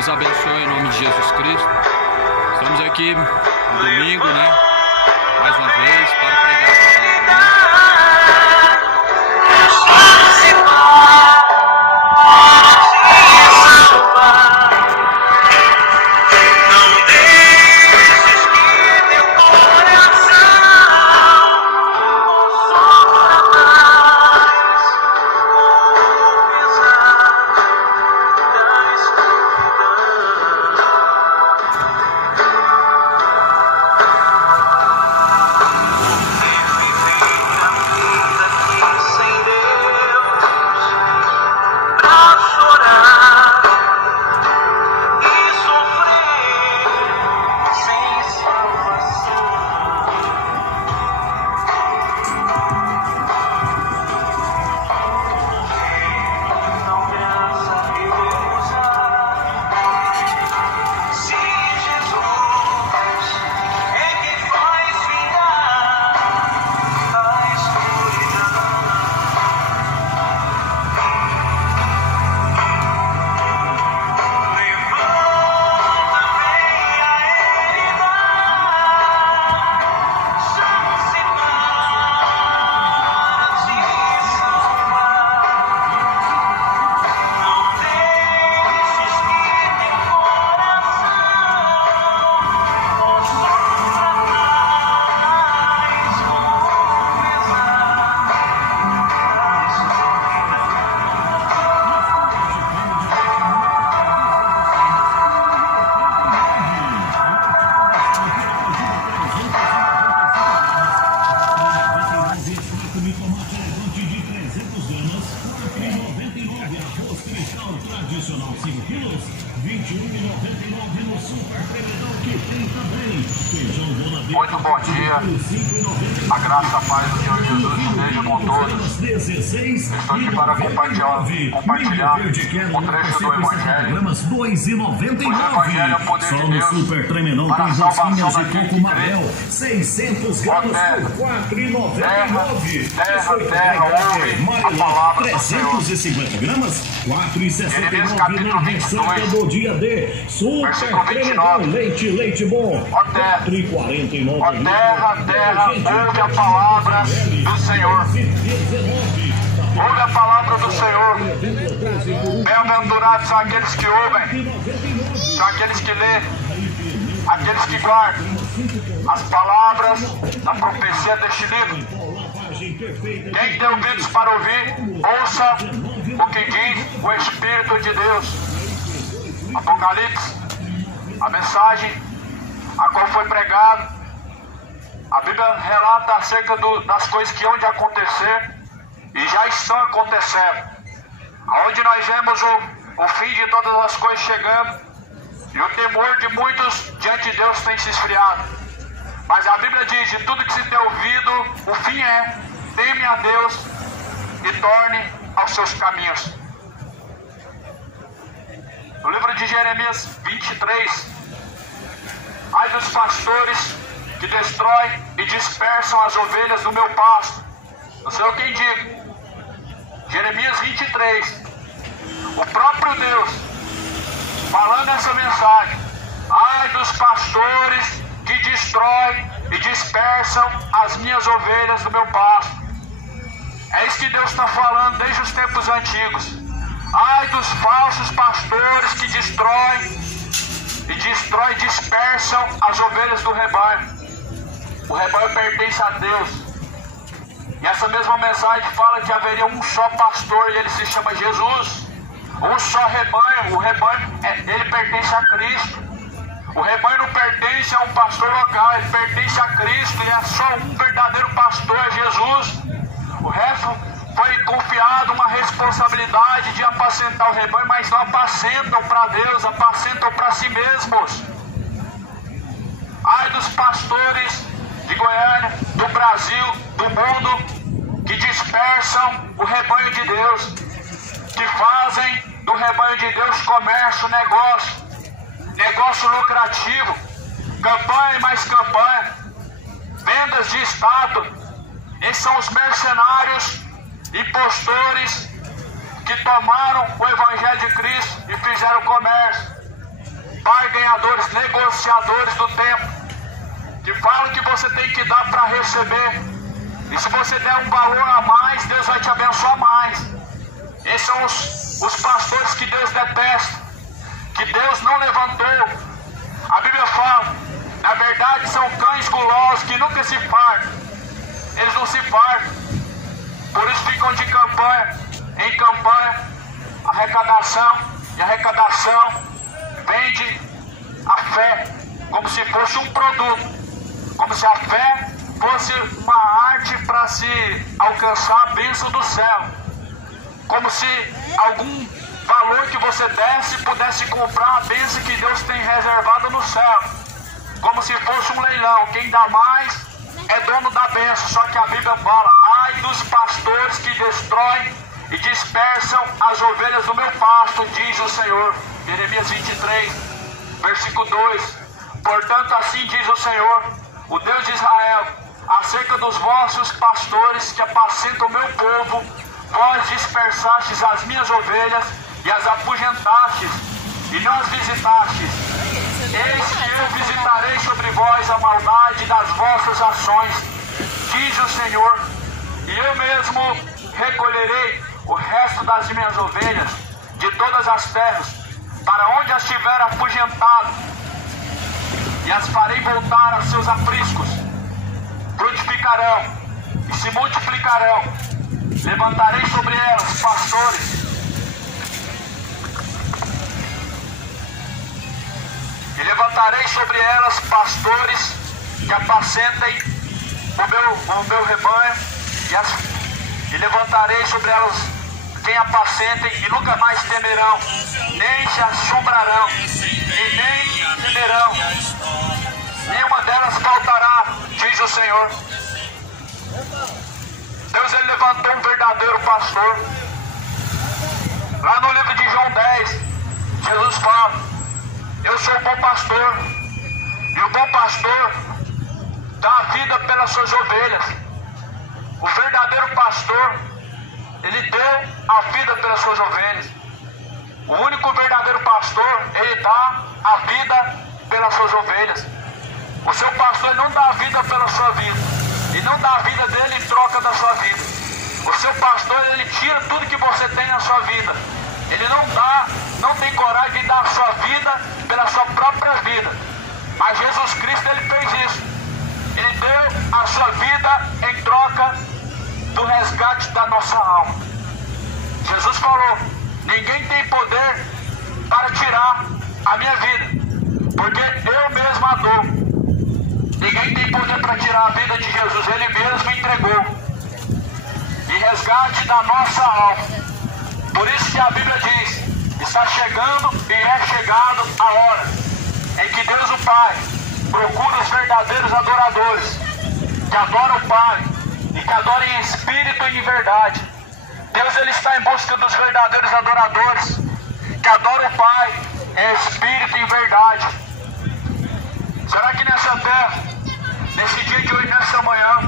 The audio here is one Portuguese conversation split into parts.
Deus abençoe em nome de Jesus Cristo. Estamos aqui no domingo, né? Mais uma vez para pregar a palavra. Tradicional 5 quilos, R$ 21,99 no Super Tremendão, que tem também feijão Dona B. Muito bom dia, a graça e a paz do Senhor Jesus esteja com todos. Estou aqui para compartilhar o trecho do Evangelho. O Evangelho é o poder Só de no Deus Super Tremendão para tem a salvação rosquinhas de daquele coco que Mabel, crê. 600 gramas por R$ 4,99. Terra, ouve a palavra do Senhor. 350 gramas, R$ 4,69 capítulo na ressaca 22, do dia D. Super versículo Tremendão, 29. leite bom, Ó terra, R$ 4,49. ó terra, ouve a palavra do Senhor. Ouve a palavra do Senhor. Bem-aventurados são aqueles que ouvem, são aqueles que lêem, aqueles que guardam as palavras da profecia deste livro. Quem tem ouvidos para ouvir, ouça o que diz o Espírito de Deus. Apocalipse, a mensagem a qual foi pregada, a Bíblia relata acerca das coisas que hão de acontecer e já estão acontecendo, aonde nós vemos o fim de todas as coisas chegando e o temor de muitos diante de Deus tem se esfriado. Mas a Bíblia diz: de tudo que se tem ouvido, o fim é: teme a Deus e torne aos seus caminhos. No livro de Jeremias 23, ai dos pastores que destroem e dispersam as ovelhas do meu pasto. Não sei quem diga. Jeremias 23, o próprio Deus falando essa mensagem: ai dos pastores que destroem e dispersam as minhas ovelhas do meu pasto. É isso que Deus está falando desde os tempos antigos. Ai dos falsos pastores que destroem e dispersam as ovelhas do rebanho. O rebanho pertence a Deus. E essa mesma mensagem fala que haveria um só pastor e ele se chama Jesus. Um só rebanho. O rebanho, ele pertence a Cristo. O rebanho não pertence a um pastor local, ele pertence a Cristo, e é só um verdadeiro pastor, é Jesus. O resto foi confiado uma responsabilidade de apacentar o rebanho, mas não apacentam para Deus, apacentam para si mesmos. Ai dos pastores de Goiânia, do Brasil, do mundo, que dispersam o rebanho de Deus, que fazem do rebanho de Deus comércio, negócio lucrativo, campanha e mais campanha, vendas de status. Esses são os mercenários, impostores, que tomaram o Evangelho de Cristo e fizeram comércio. barganhadores, negociadores do tempo, que falam que você tem que dar para receber. E se você der um valor a mais, Deus vai te abençoar mais. Esses são os pastores que Deus detesta, que Deus não levantou. A Bíblia fala, na verdade são cães gulosos que nunca se fartam. Eles não se fartam. Por isso ficam de campanha em campanha, arrecadação, e arrecadação vende a fé como se fosse um produto. Como se a fé fosse uma arte para se alcançar a bênção do céu. Como se algum valor que você desse pudesse comprar a bênção que Deus tem reservado no céu. Como se fosse um leilão. Quem dá mais é dono da bênção. Só que a Bíblia fala, ai dos pastores que destroem e dispersam as ovelhas do meu pasto, diz o Senhor. Jeremias 23, versículo 2. Portanto, assim diz o Senhor, o Deus de Israel, acerca dos vossos pastores que apacentam o meu povo, vós dispersastes as minhas ovelhas e as afugentastes, e não as visitastes. Eis que eu visitarei sobre vós a maldade das vossas ações, diz o Senhor, e eu mesmo recolherei o resto das minhas ovelhas de todas as terras, para onde as tiver afugentado, e as farei voltar a seus apriscos. Frutificarão e se multiplicarão. Levantarei sobre elas pastores. E levantarei sobre elas pastores que apacentem o meu rebanho. E levantarei sobre elas quem apacentem e nunca mais temerão, nem se assombrarão, e nem temerão. Nenhuma delas faltará, diz o Senhor. Deus, ele levantou um verdadeiro pastor. Lá no livro de João 10, Jesus fala, eu sou o bom pastor, e o bom pastor dá a vida pelas suas ovelhas. O verdadeiro pastor, ele deu a vida pelas suas ovelhas. O único verdadeiro pastor, ele dá a vida pelas suas ovelhas. O seu pastor não dá a vida pela sua vida, e não dá a vida dele em troca da sua vida. O seu pastor, ele tira tudo que você tem na sua vida. Ele não tem coragem de dar a sua vida pela sua própria vida. Mas Jesus Cristo, ele fez isso. Ele deu a sua vida em troca do resgate da nossa alma. Jesus falou, ninguém tem poder para tirar a minha vida, porque eu mesmo a dou. Ninguém tem poder para tirar a vida de Jesus, ele mesmo entregou. E resgate da nossa alma. Por isso que a Bíblia diz, está chegando e é chegado a hora em que Deus o Pai procura os verdadeiros adoradores, que adoram o Pai e que adoram em espírito e em verdade. Deus, ele está em busca dos verdadeiros adoradores, que adoram o Pai em espírito e em verdade. Será que nessa terra, nesse dia de hoje, nessa manhã,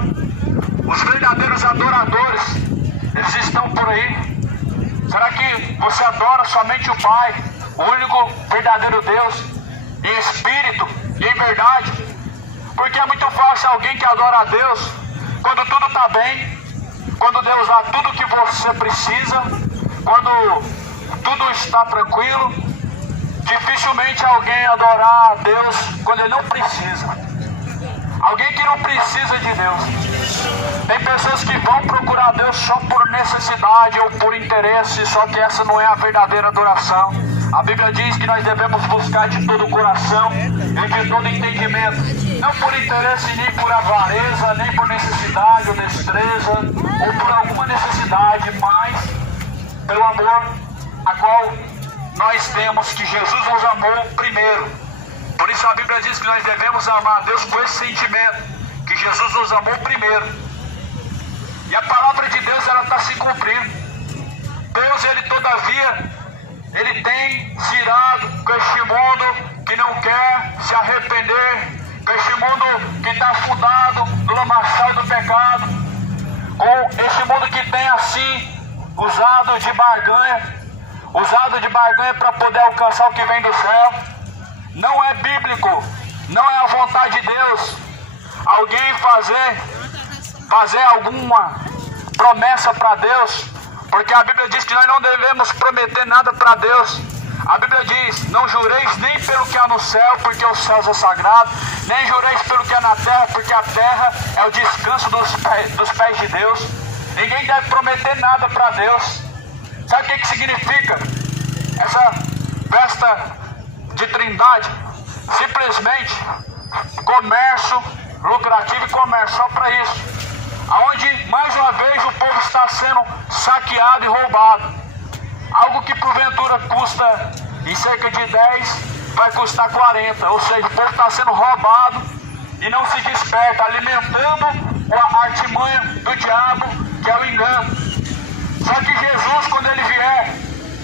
os verdadeiros adoradores, eles estão por aí? Será que você adora somente o Pai, o único verdadeiro Deus, em espírito e em verdade? Porque é muito fácil alguém que adora a Deus quando tudo está bem, quando Deus dá tudo o que você precisa, quando tudo está tranquilo. Dificilmente alguém adorar a Deus quando ele não precisa. Alguém que não precisa de Deus. Tem pessoas que vão procurar Deus só por necessidade ou por interesse, só que essa não é a verdadeira adoração. A Bíblia diz que nós devemos buscar de todo o coração e de todo entendimento, não por interesse, nem por avareza, nem por necessidade ou destreza, ou por alguma necessidade, mas pelo amor a qual nós temos, que Jesus nos amou primeiro. Por isso a Bíblia diz que nós devemos amar a Deus com esse sentimento, que Jesus nos amou primeiro. E a palavra de Deus, ela está se cumprindo. Deus, ele todavia, ele tem se irado com este mundo que não quer se arrepender, com este mundo que está afundado no lamaçal do pecado, com este mundo que tem assim usado de barganha para poder alcançar o que vem do céu. Não é bíblico, não é a vontade de Deus alguém fazer alguma promessa para Deus, porque a Bíblia diz que nós não devemos prometer nada para Deus. A Bíblia diz: não jureis nem pelo que há no céu, porque os céus é sagrado, nem jureis pelo que há na terra, porque a terra é o descanso dos pés de Deus. Ninguém deve prometer nada para Deus. Sabe o que significa essa festa de Trindade? Simplesmente comércio lucrativo e comércio, só para isso. Aonde mais uma vez o povo está sendo saqueado e roubado. Algo que porventura custa em cerca de 10, vai custar 40. Ou seja, o povo está sendo roubado e não se desperta, alimentando a artimanha do diabo, que é o engano. Só que Jesus, quando ele vier,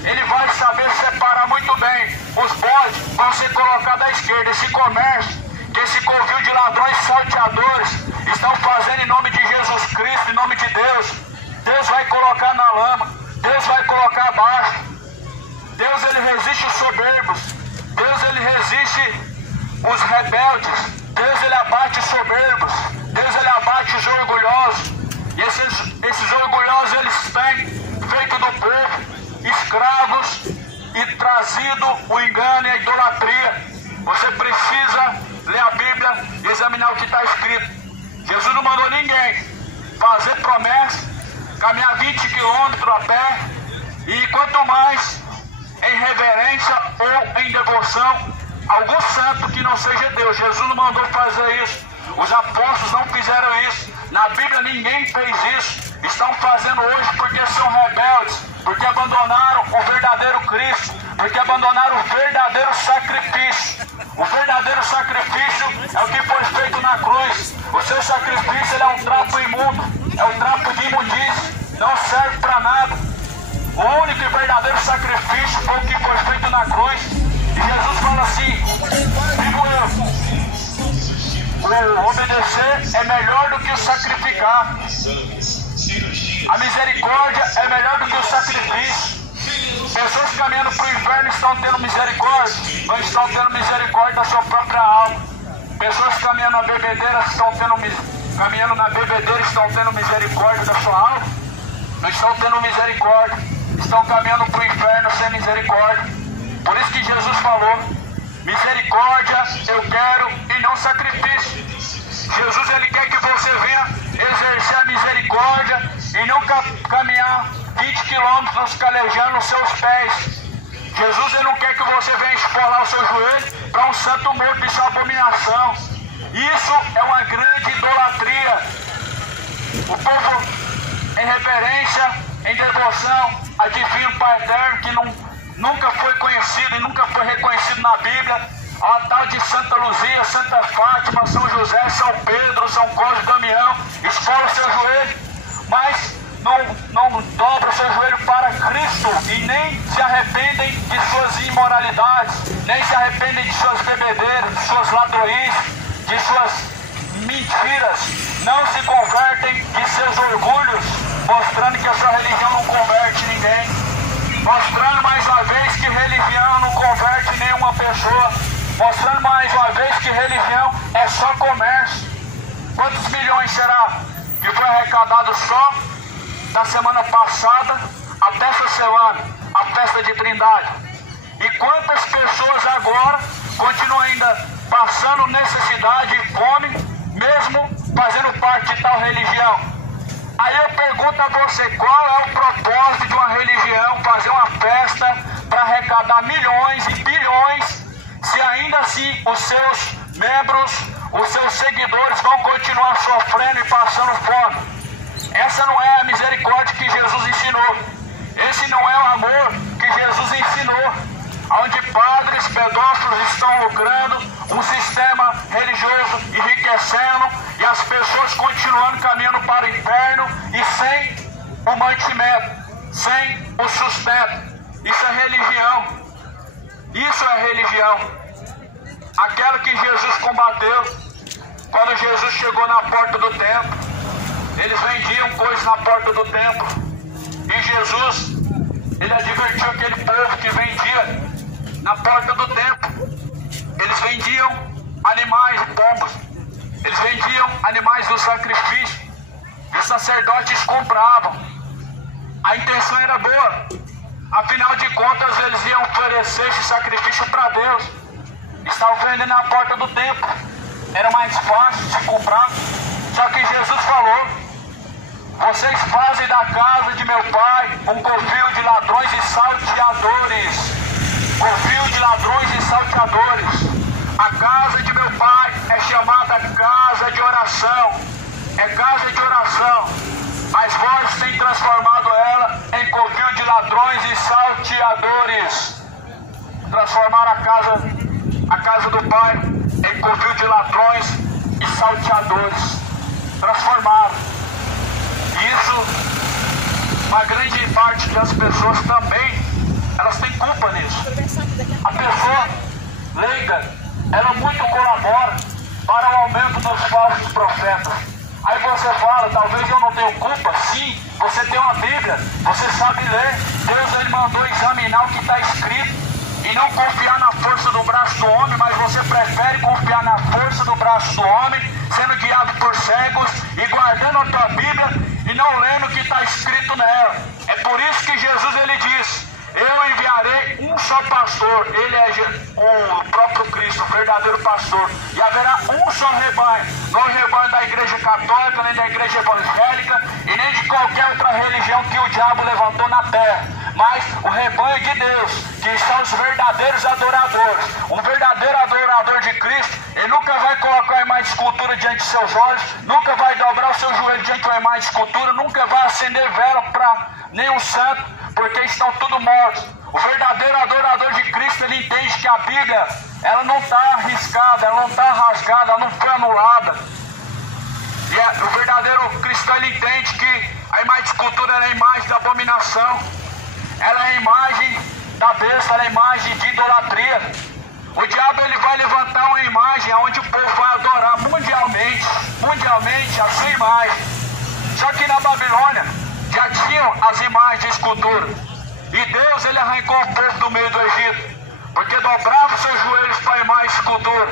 ele vai saber separar muito bem. Os bodes vão ser colocados à esquerda. Esse comércio, que esse covil de ladrões salteadores estão fazendo em nome de Jesus Cristo, em nome de Deus, Deus vai colocar na lama, Deus vai colocar abaixo. Deus, ele resiste os soberbos, Deus, ele resiste os rebeldes, Deus, ele abate os soberbos, Deus, ele abate os orgulhosos. E esses orgulhosos, eles têm feito do povo escravos e trazido o engano e a idolatria. Você precisa ler a Bíblia e examinar o que está escrito. Jesus não mandou ninguém fazer promessa, caminhar 20 quilômetros a pé, e quanto mais em reverência ou em devoção a algum santo que não seja Deus. Jesus não mandou fazer isso. Os apóstolos não fizeram isso. Na Bíblia ninguém fez isso. Estão fazendo hoje porque são rebeldes, porque abandonaram o verdadeiro Cristo, porque abandonaram o verdadeiro sacrifício. O verdadeiro sacrifício é o que foi feito na cruz. O seu sacrifício, ele é um trapo imundo, é um trapo de imundície, não serve para nada. O único e verdadeiro sacrifício foi o que foi feito na cruz. E Jesus fala assim: digo eu, o obedecer é melhor do que o sacrificar. A misericórdia é melhor do que o sacrifício. Pessoas caminhando para o inferno estão tendo misericórdia, não estão tendo misericórdia da sua própria alma. Pessoas caminhando na bebedeira caminhando na bebedeira estão tendo misericórdia da sua alma, não estão tendo misericórdia, estão caminhando para o inferno sem misericórdia. Por isso que Jesus falou: misericórdia eu quero e não sacrifício. Jesus, ele quer que você venha exercer a misericórdia e não caminhar 20 quilômetros calejando os seus pés. Jesus, ele não quer que você venha esfolar o seu joelho para um santo morto. Isso é abominação. Isso é uma grande idolatria. O povo, em reverência, em devoção a divino Pai Eterno, que nunca foi conhecido e nunca foi reconhecido na Bíblia, a tal de Santa Luzia, Santa Fátima, São José, São Pedro, São Cosme, Damião, esfola o seu joelho, mas não dobra o seu joelho para Cristo e nem se arrependem de suas imoralidades, nem se arrependem de suas bebedeiras, de suas ladroices, de suas mentiras, não se convertem de seus orgulhos, mostrando que a sua religião não converte ninguém, mostrando mais uma vez que religião não converte nenhuma pessoa, mostrando mais uma vez que religião é só comércio. Quantos milhões será que foi arrecadado só da semana passada até essa semana, a festa de Trindade? E quantas pessoas agora continuam ainda passando necessidade e fome, mesmo fazendo parte de tal religião? Aí eu pergunto a você: qual é o propósito de uma religião fazer uma festa para arrecadar milhões e bilhões, se ainda assim os seus membros, os seus seguidores vão continuar sofrendo e passando fome? Essa não é a misericórdia que Jesus ensinou. Esse não é o amor que Jesus ensinou, onde padres pedófilos estão lucrando, um sistema religioso enriquecendo e as pessoas continuando caminhando para o inferno e sem o mantimento, sem o sustento. Isso é religião. Isso é religião. Aquela que Jesus combateu quando Jesus chegou na porta do templo. Eles vendiam coisas na porta do templo. E Jesus, ele advertiu aquele povo que vendia na porta do templo. Ele eles vendiam animais e pombos, eles vendiam animais do sacrifício, e os sacerdotes compravam. A intenção era boa, afinal de contas eles iam oferecer esse sacrifício para Deus. Estavam vendendo na porta do templo, era mais fácil de comprar. Só que Jesus falou: vocês fazem da casa de meu pai um covil de ladrões e salteadores. Covil de ladrões e salteadores. A casa de meu pai é chamada casa de oração. É casa de oração. Mas vós têm transformado ela em covil de ladrões e salteadores. Transformaram a casa do pai em covil de ladrões e salteadores. Transformaram. Isso, uma grande parte das pessoas também, elas têm culpa nisso. A pessoa leiga, ela muito colabora para o aumento dos falsos profetas. Aí você fala: talvez eu não tenho culpa. Sim, você tem uma Bíblia, você sabe ler. Deus, ele mandou examinar o que está escrito e não confiar na força do braço do homem, mas você prefere confiar na força do braço do homem, sendo guiado por cegos e guardando a tua Bíblia e não lendo o que está escrito nela. É por isso que Jesus, ele diz: eu enviarei um só pastor. Ele é o próprio Cristo, o verdadeiro pastor. E haverá um só rebanho. Não o rebanho da igreja católica, nem da igreja evangélica, e nem de qualquer outra religião que o diabo levantou na terra. Mas o rebanho de Deus, que são os verdadeiros adoradores. Um verdadeiro adorador de Cristo, ele nunca vai colocar uma imagem de escultura diante de seus olhos, nunca vai dobrar o seu joelho diante de uma imagem de escultura, nunca vai acender vela para nenhum santo, porque estão tudo mortos. O verdadeiro adorador de Cristo, ele entende que a Bíblia, ela não está arriscada, ela não está rasgada, ela não foi anulada. E o verdadeiro cristão, ele entende que a imagem de escultura é a imagem da abominação, ela é a imagem da besta, ela é a imagem de idolatria. O diabo, ele vai levantar uma imagem onde o povo vai adorar mundialmente a sua imagem. Só que na Babilônia já tinham as imagens de escultura. E Deus, ele arrancou o povo do meio do Egito, porque dobrava os seus joelhos para a imagem de escultura,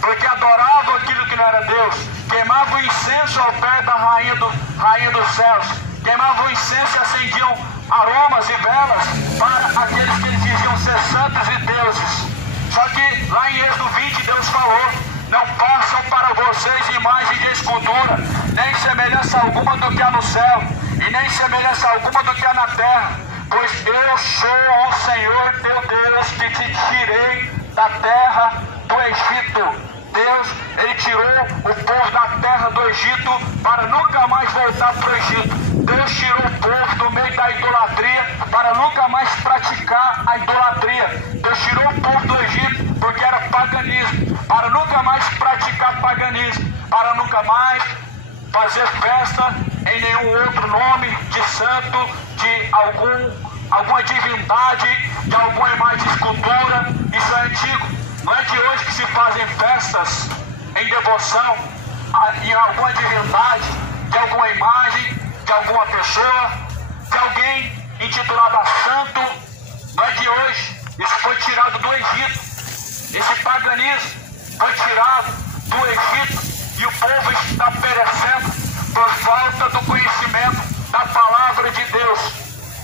porque adoravam aquilo que não era Deus, queimavam incenso ao pé da rainha dos céus, queimavam incenso e acendiam aromas e velas para aqueles que eles diziam ser santos e deuses. Só que lá em Êxodo 20 Deus falou: não façam para vocês imagem de escultura, nem semelhança alguma do que há no céu, e nem semelhança alguma do que há na terra, pois eu sou o Senhor teu Deus, que te tirei da terra do Egito. Deus, ele tirou o povo da terra do Egito para nunca mais voltar para o Egito. Deus tirou o povo do meio da idolatria para nunca mais praticar a idolatria. Deus tirou o povo do Egito porque era paganismo, para nunca mais praticar paganismo, para nunca mais fazer festa em nenhum outro nome de santo, de alguma divindade, de alguma imagem de escultura. Isso é antigo. Não é de hoje que se fazem festas em devoção em alguma divindade, de alguma imagem, de alguma pessoa, de alguém intitulado a santo. Não é de hoje. Isso foi tirado do Egito. Esse paganismo foi tirado do Egito e o povo está perecendo por falta do conhecimento da palavra de Deus.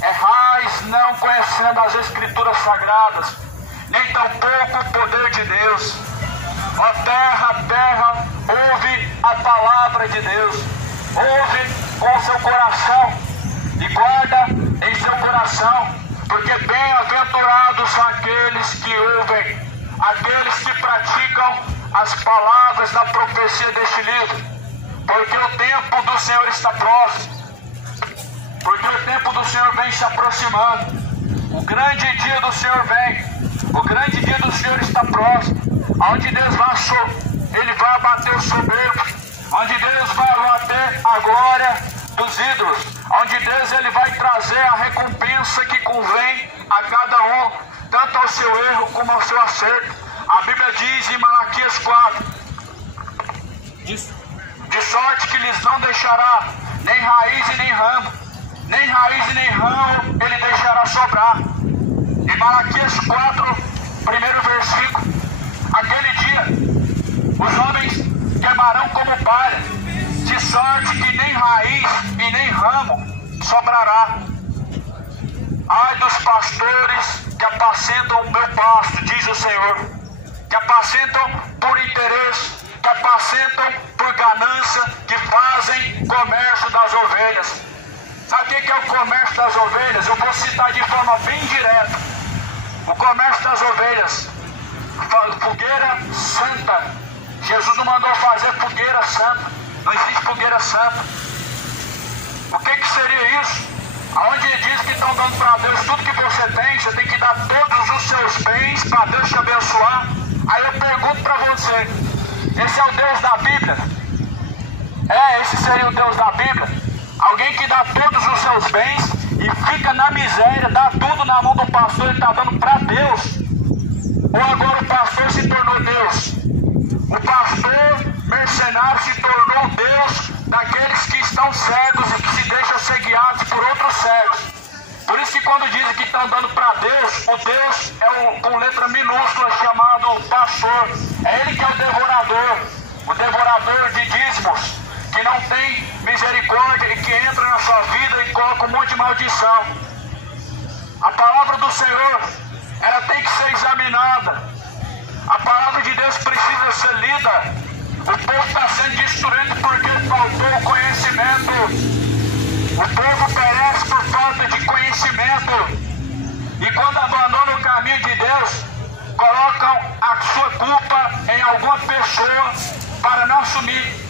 Errais não conhecendo as Escrituras Sagradas, nem tampouco o poder de Deus. Ó terra, ouve a palavra de Deus. Ouve com o seu coração e guarda em seu coração, porque bem-aventurados são aqueles que ouvem, aqueles que praticam as palavras da profecia deste livro, porque o tempo do Senhor está próximo, porque o tempo do Senhor vem se aproximando. O grande dia do Senhor vem. O grande dia do Senhor está próximo, onde Deus ele vai abater o soberbo, onde Deus vai abater a glória dos ídolos, onde Deus ele vai trazer a recompensa que convém a cada um, tanto ao seu erro como ao seu acerto. A Bíblia diz em Malaquias 4, de sorte que lhes não deixará nem raiz e nem ramo, nem raiz e nem ramo ele deixará sobrar. Em Malaquias 4, primeiro versículo, a Naquele dia, os homens queimarão como palha, de sorte que nem raiz e nem ramo sobrará. Ai dos pastores que apacentam o meu pasto, diz o Senhor, que apacentam por interesse, que apacentam por ganância, que fazem comércio das ovelhas. Sabe o que é o comércio das ovelhas? Eu vou citar de forma bem direta. O comércio das ovelhas, fogueira santa. Jesus não mandou fazer fogueira santa. Não existe fogueira santa. O que seria isso? Aonde diz que estão dando para Deus tudo que você tem que dar todos os seus bens para Deus te abençoar. Aí eu pergunto para você, esse é o Deus da Bíblia? Esse seria o Deus da Bíblia? Alguém que dá todos os seus bens e fica na miséria, dá tudo na mão do pastor, ele está dando para Deus? Ou agora o pastor se tornou Deus? O pastor mercenário se tornou Deus daqueles que estão cegos e que se deixam ser guiados por outros cegos. Por isso que quando dizem que estão dando para Deus, o Deus é com letra minúscula chamado pastor. É ele que é o devorador de dízimos, que não tem misericórdia e que entra na sua vida e coloca um monte de maldição. A palavra do Senhor, ela tem que ser examinada. A palavra de Deus precisa ser lida. O povo está sendo destruído porque faltou conhecimento. O povo perece por falta de conhecimento. E quando abandonam o caminho de Deus, colocam a sua culpa em alguma pessoa para não assumir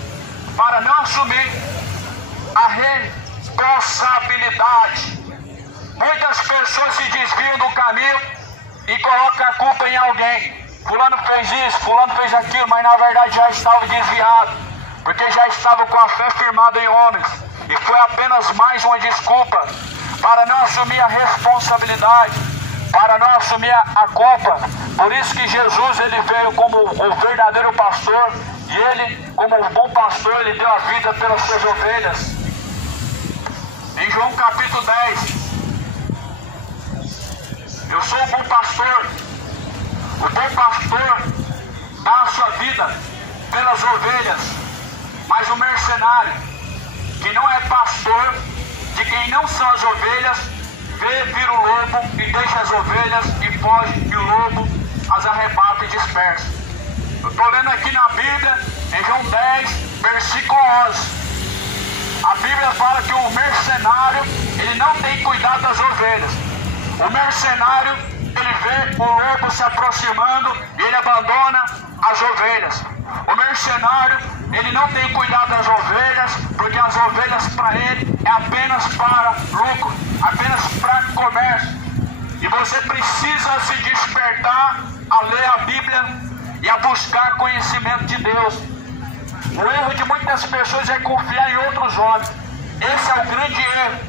a responsabilidade. Muitas pessoas se desviam do caminho e colocam a culpa em alguém. Fulano fez isso, fulano fez aquilo, mas na verdade já estava desviado, porque já estava com a fé firmada em homens. E foi apenas mais uma desculpa para não assumir a responsabilidade, para não assumir a culpa. Por isso que Jesus, ele veio como o verdadeiro pastor, e ele, como um bom pastor, ele deu a vida pelas suas ovelhas. Em João capítulo 10, eu sou o bom pastor. O bom pastor dá a sua vida pelas ovelhas, mas o mercenário, que não é pastor, de quem não são as ovelhas, vira o lobo e deixa as ovelhas e foge, e o lobo as arrebata e dispersa. Eu estou lendo aqui na Bíblia, em João 10, versículo 11. A Bíblia fala que o mercenário, ele não tem cuidado das ovelhas. O mercenário, ele vê o lobo se aproximando e ele abandona as ovelhas. O mercenário, ele não tem cuidado das ovelhas, porque as ovelhas para ele é apenas para lucro, apenas para comércio. E você precisa se despertar a ler a Bíblia e a buscar conhecimento de Deus. O erro de muitas pessoas é confiar em outros homens. Esse é o grande erro,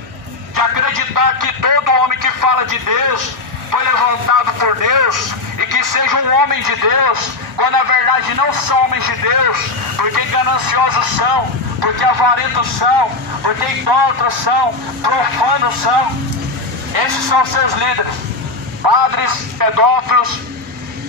de acreditar que todo homem que fala de Deus foi levantado por Deus e que seja um homem de Deus, quando na verdade não são homens de Deus, porque gananciosos são, porque avarentos são, porque idólatras são, profanos são. Esses são seus líderes, padres pedófilos,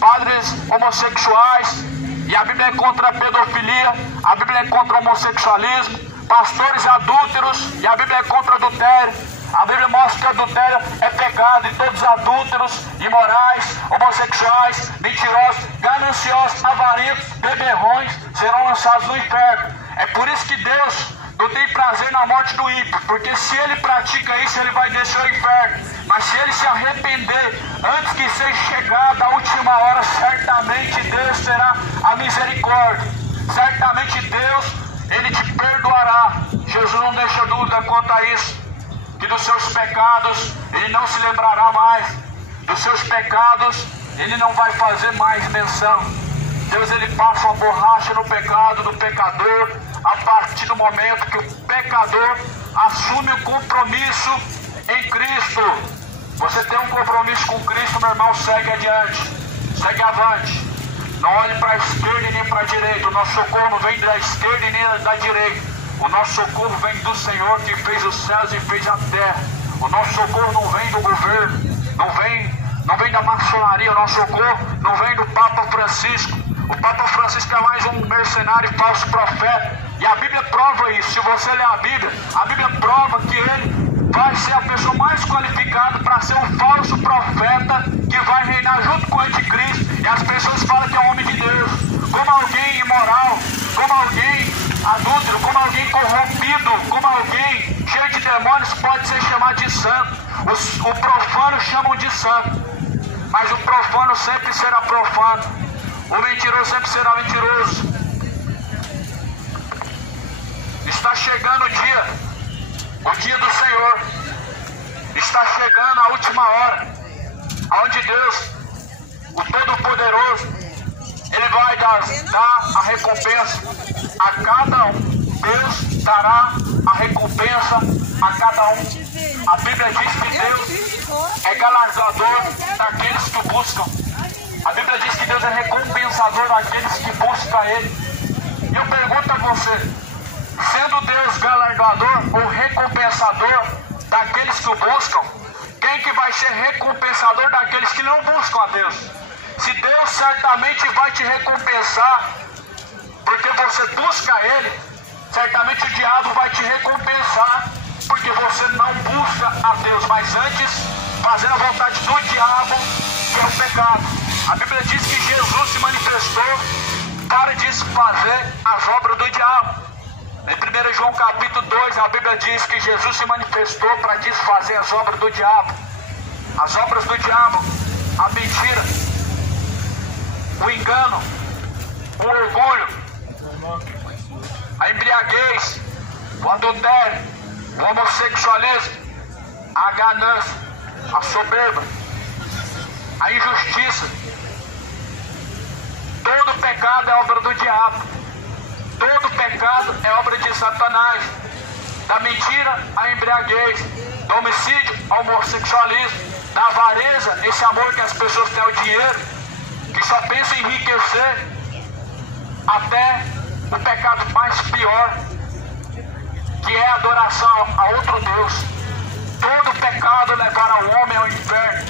padres homossexuais, e a Bíblia é contra a pedofilia, a Bíblia é contra o homossexualismo, pastores adúlteros, e a Bíblia é contra adultério. A Bíblia mostra que adultério é pecado, e todos adúlteros, imorais, homossexuais, mentirosos, gananciosos, avarentos, beberrões serão lançados no inferno. É por isso que Deus não tem prazer na morte do ímpio, porque se ele pratica isso, ele vai descer ao inferno. Mas se ele se arrepender antes que seja chegada a última hora, certamente Deus terá a misericórdia. Certamente Deus, ele te perdoará. Jesus não deixa dúvida quanto a isso, que dos seus pecados ele não se lembrará mais. Dos seus pecados ele não vai fazer mais menção. Deus, ele passa uma borracha no pecado do pecador a partir do momento que o pecador assume o compromisso em Cristo. Você tem um compromisso com Cristo, meu irmão, segue adiante, segue avante. Não olhe para a esquerda e nem para a direita. O nosso socorro não vem da esquerda e nem da direita. O nosso socorro vem do Senhor que fez os céus e fez a terra. O nosso socorro não vem do governo, não vem da maçonaria. O nosso socorro não vem do Papa Francisco. O Papa Francisco é mais um mercenário e falso profeta. E a Bíblia prova isso. Se você ler a Bíblia prova que ele vai ser a pessoa mais qualificada para ser um falso profeta que vai reinar junto com o anticristo. E as pessoas falam que é um homem de Deus. Como alguém imoral, como alguém adúltero, como alguém corrompido, como alguém cheio de demônios pode ser chamado de santo. O profano chamam de santo, mas o profano sempre será profano. O mentiroso sempre será mentiroso. Está chegando o dia do Senhor. Está chegando a última hora, onde Deus, o Todo-Poderoso, Ele vai dar a recompensa a cada um. Deus dará a recompensa a cada um. A Bíblia diz que Deus é galardoador daqueles que buscam. A Bíblia diz que Deus é recompensador daqueles que buscam Ele. E eu pergunto a você, sendo Deus galardoador ou recompensador daqueles que o buscam, quem que vai ser recompensador daqueles que não buscam a Deus? Se Deus certamente vai te recompensar porque você busca Ele, certamente o diabo vai te recompensar porque você não busca a Deus, mas antes fazendo a vontade do diabo, que é o pecado. A Bíblia diz que Jesus se manifestou para desfazer as obras do diabo. Em 1 João capítulo 2, a Bíblia diz que Jesus se manifestou para desfazer as obras do diabo. As obras do diabo, a mentira, o engano, o orgulho, a embriaguez, o adultério, o homossexualismo, a ganância, a soberba, a injustiça. Todo pecado é obra do diabo. Todo pecado é obra de Satanás. Da mentira à embriaguez, do homicídio ao homossexualismo, da avareza, esse amor que as pessoas têm ao dinheiro, que só pensam em enriquecer, até o pecado mais pior, que é a adoração a outro Deus. Todo pecado levará o homem ao inferno.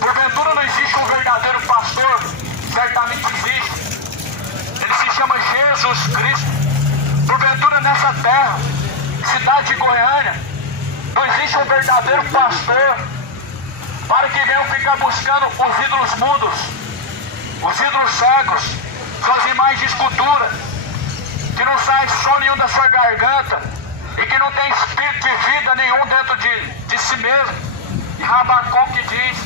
Porventura não existe um verdadeiro pastor? Certamente existe. Ele se chama Jesus Cristo. Porventura nessa terra, cidade de Goiânia, não existe um verdadeiro pastor para que venham ficar buscando os ídolos mudos, os ídolos cegos, suas imagens de escultura, que não sai som nenhum da sua garganta e que não tem espírito de vida nenhum dentro de si mesmo. E Rabacuque diz,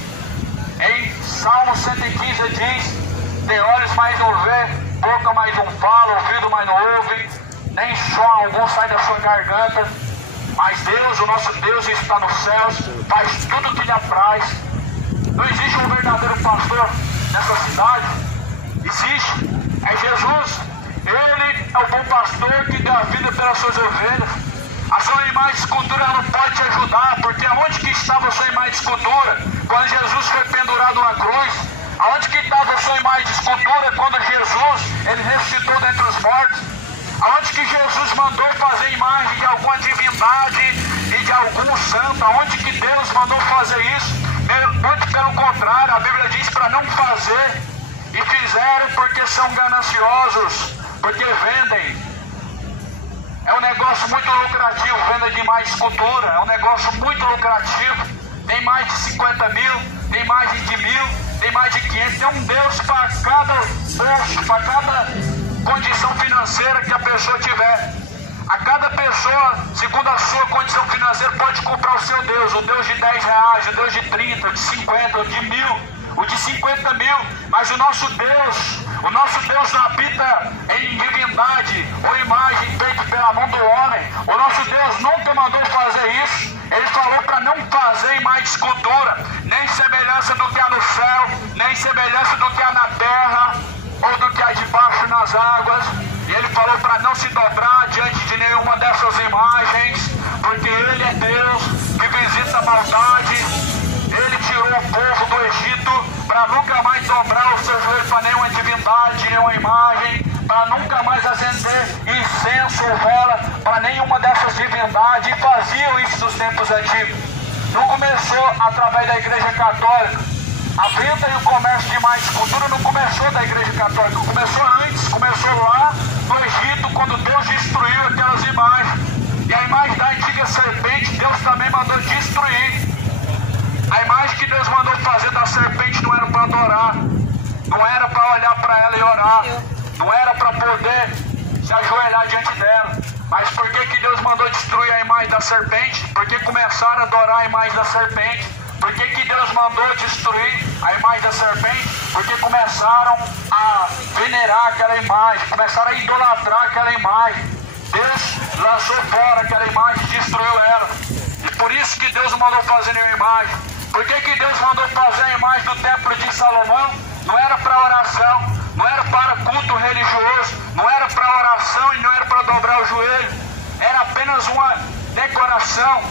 em Salmo 115 diz: tem olhos, mas não vê, boca, mas não fala, ouvido, mas não ouve, nem som algum sai da sua garganta. Mas Deus, o nosso Deus, está nos céus, faz tudo o que lhe apraz. Não existe um verdadeiro pastor nessa cidade? Existe. É Jesus. Ele é o bom pastor que dá a vida pelas suas ovelhas. A sua imagem de escultura não pode te ajudar, porque onde que estava a sua imagem de escultura quando Jesus foi pendurado na cruz? Aonde que estava a sua imagem de escultura quando Jesus, ele ressuscitou dentre os mortos? Aonde que Jesus mandou fazer imagem de alguma divindade e de algum santo? Aonde que Deus mandou fazer isso? Muito pelo contrário, a Bíblia diz para não fazer, e fizeram porque são gananciosos, porque vendem. É um negócio muito lucrativo, venda de imagem de escultura, é um negócio muito lucrativo. Tem mais de 50 mil, tem mais de 1.000, tem mais de 500, tem um Deus para cada bolso, para cada condição financeira que a pessoa tiver. A cada pessoa, segundo a sua condição financeira, pode comprar o seu Deus, o Deus de 10 reais, o Deus de 30, o de 50, o de 1.000, o de 50 mil. Mas o nosso Deus não habita em divindade ou imagem feita pela mão do homem. O nosso Deus nunca mandou fazer isso. Ele falou para não fazer imagem de escultura, nem semelhança do que há no céu, nem semelhança do que há na terra, ou do que há debaixo nas águas. E ele falou para não se dobrar diante de nenhuma dessas imagens, porque ele é Deus que visita a maldade. Ele tirou o povo do Egito para nunca mais dobrar o seu joelho para nenhuma divindade, nenhuma imagem, para nunca mais acender incenso ou vela para nenhuma dessas divindades, e faziam isso nos tempos antigos. Não começou através da Igreja Católica, A venda e o comércio de imagem de escultura não começou da Igreja Católica, começou antes, começou lá no Egito, quando Deus destruiu aquelas imagens. E a imagem da antiga serpente, Deus também mandou destruir. A imagem que Deus mandou fazer da serpente não era para adorar, não era para olhar para ela e orar, não era para poder se ajoelhar diante dela. Mas por que Deus mandou destruir a imagem da serpente? Porque começaram a adorar a imagem da serpente. Por que Deus mandou destruir a imagem da serpente? Porque começaram a venerar aquela imagem, começaram a idolatrar aquela imagem. Deus lançou fora aquela imagem e destruiu ela. E por isso que Deus mandou fazer nenhuma imagem. Por que Deus mandou fazer a imagem do templo de Salomão? Não era para oração, não era para culto religioso, não era para oração e não era para dobrar o joelho. Era apenas uma decoração,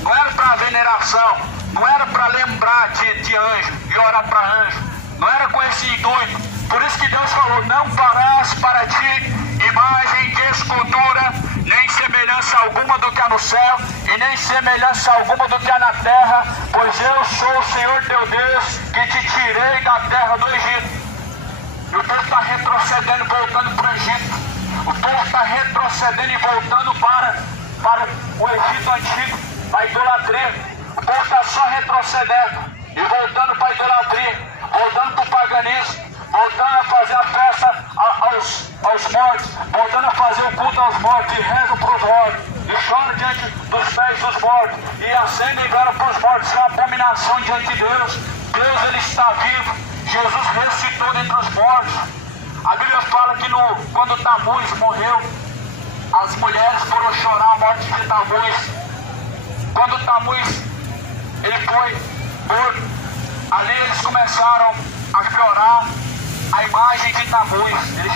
não era para veneração, não era para lembrar de anjo e orar para anjo. Não era com esse intuito. Por isso que Deus falou: não farás para ti imagem de escultura, nem semelhança alguma do que há no céu, e nem semelhança alguma do que há na terra, pois eu sou o Senhor teu Deus, que te tirei da terra do Egito. E o povo está retrocedendo e voltando para o Egito. O povo está retrocedendo e voltando para o Egito antigo, para a idolatria. O povo está só retrocedendo e voltando para a idolatria, voltando para o paganismo, voltando a fazer a festa aos mortos, voltando a fazer o culto aos mortos, e rezam para os mortos, e choram diante dos pés dos mortos, e acendem e velam para os mortos. Isso é uma abominação diante de Deus. Deus, ele está vivo. Jesus ressuscitou dentre os mortos. A Bíblia fala que quando Tamuz morreu, as mulheres foram chorar a morte de Tamuz. Quando Tamuz ele foi morto, ali eles começaram a chorar a imagem de Tamuz. Eles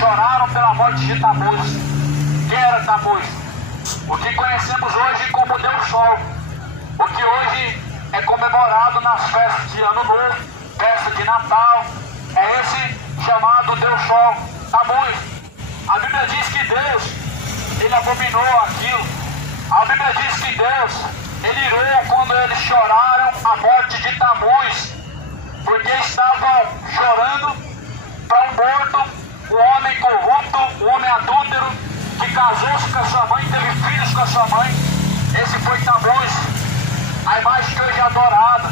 choraram pela morte de Tamuz. Quem era Tamuz? O que conhecemos hoje como Deus Sol, o que hoje é comemorado nas festas de Ano Novo, festa de Natal, é esse chamado Deus Sol, Tamuz. A Bíblia diz que Deus, ele abominou aquilo. A Bíblia diz que Deus, ele irou quando eles choraram a morte de Tamuz, porque estavam chorando para um morto, um homem corrupto, um homem adúltero, que casou-se com a sua mãe, teve filhos com a sua mãe. Esse foi Tamuz, a imagem que hoje é adorada.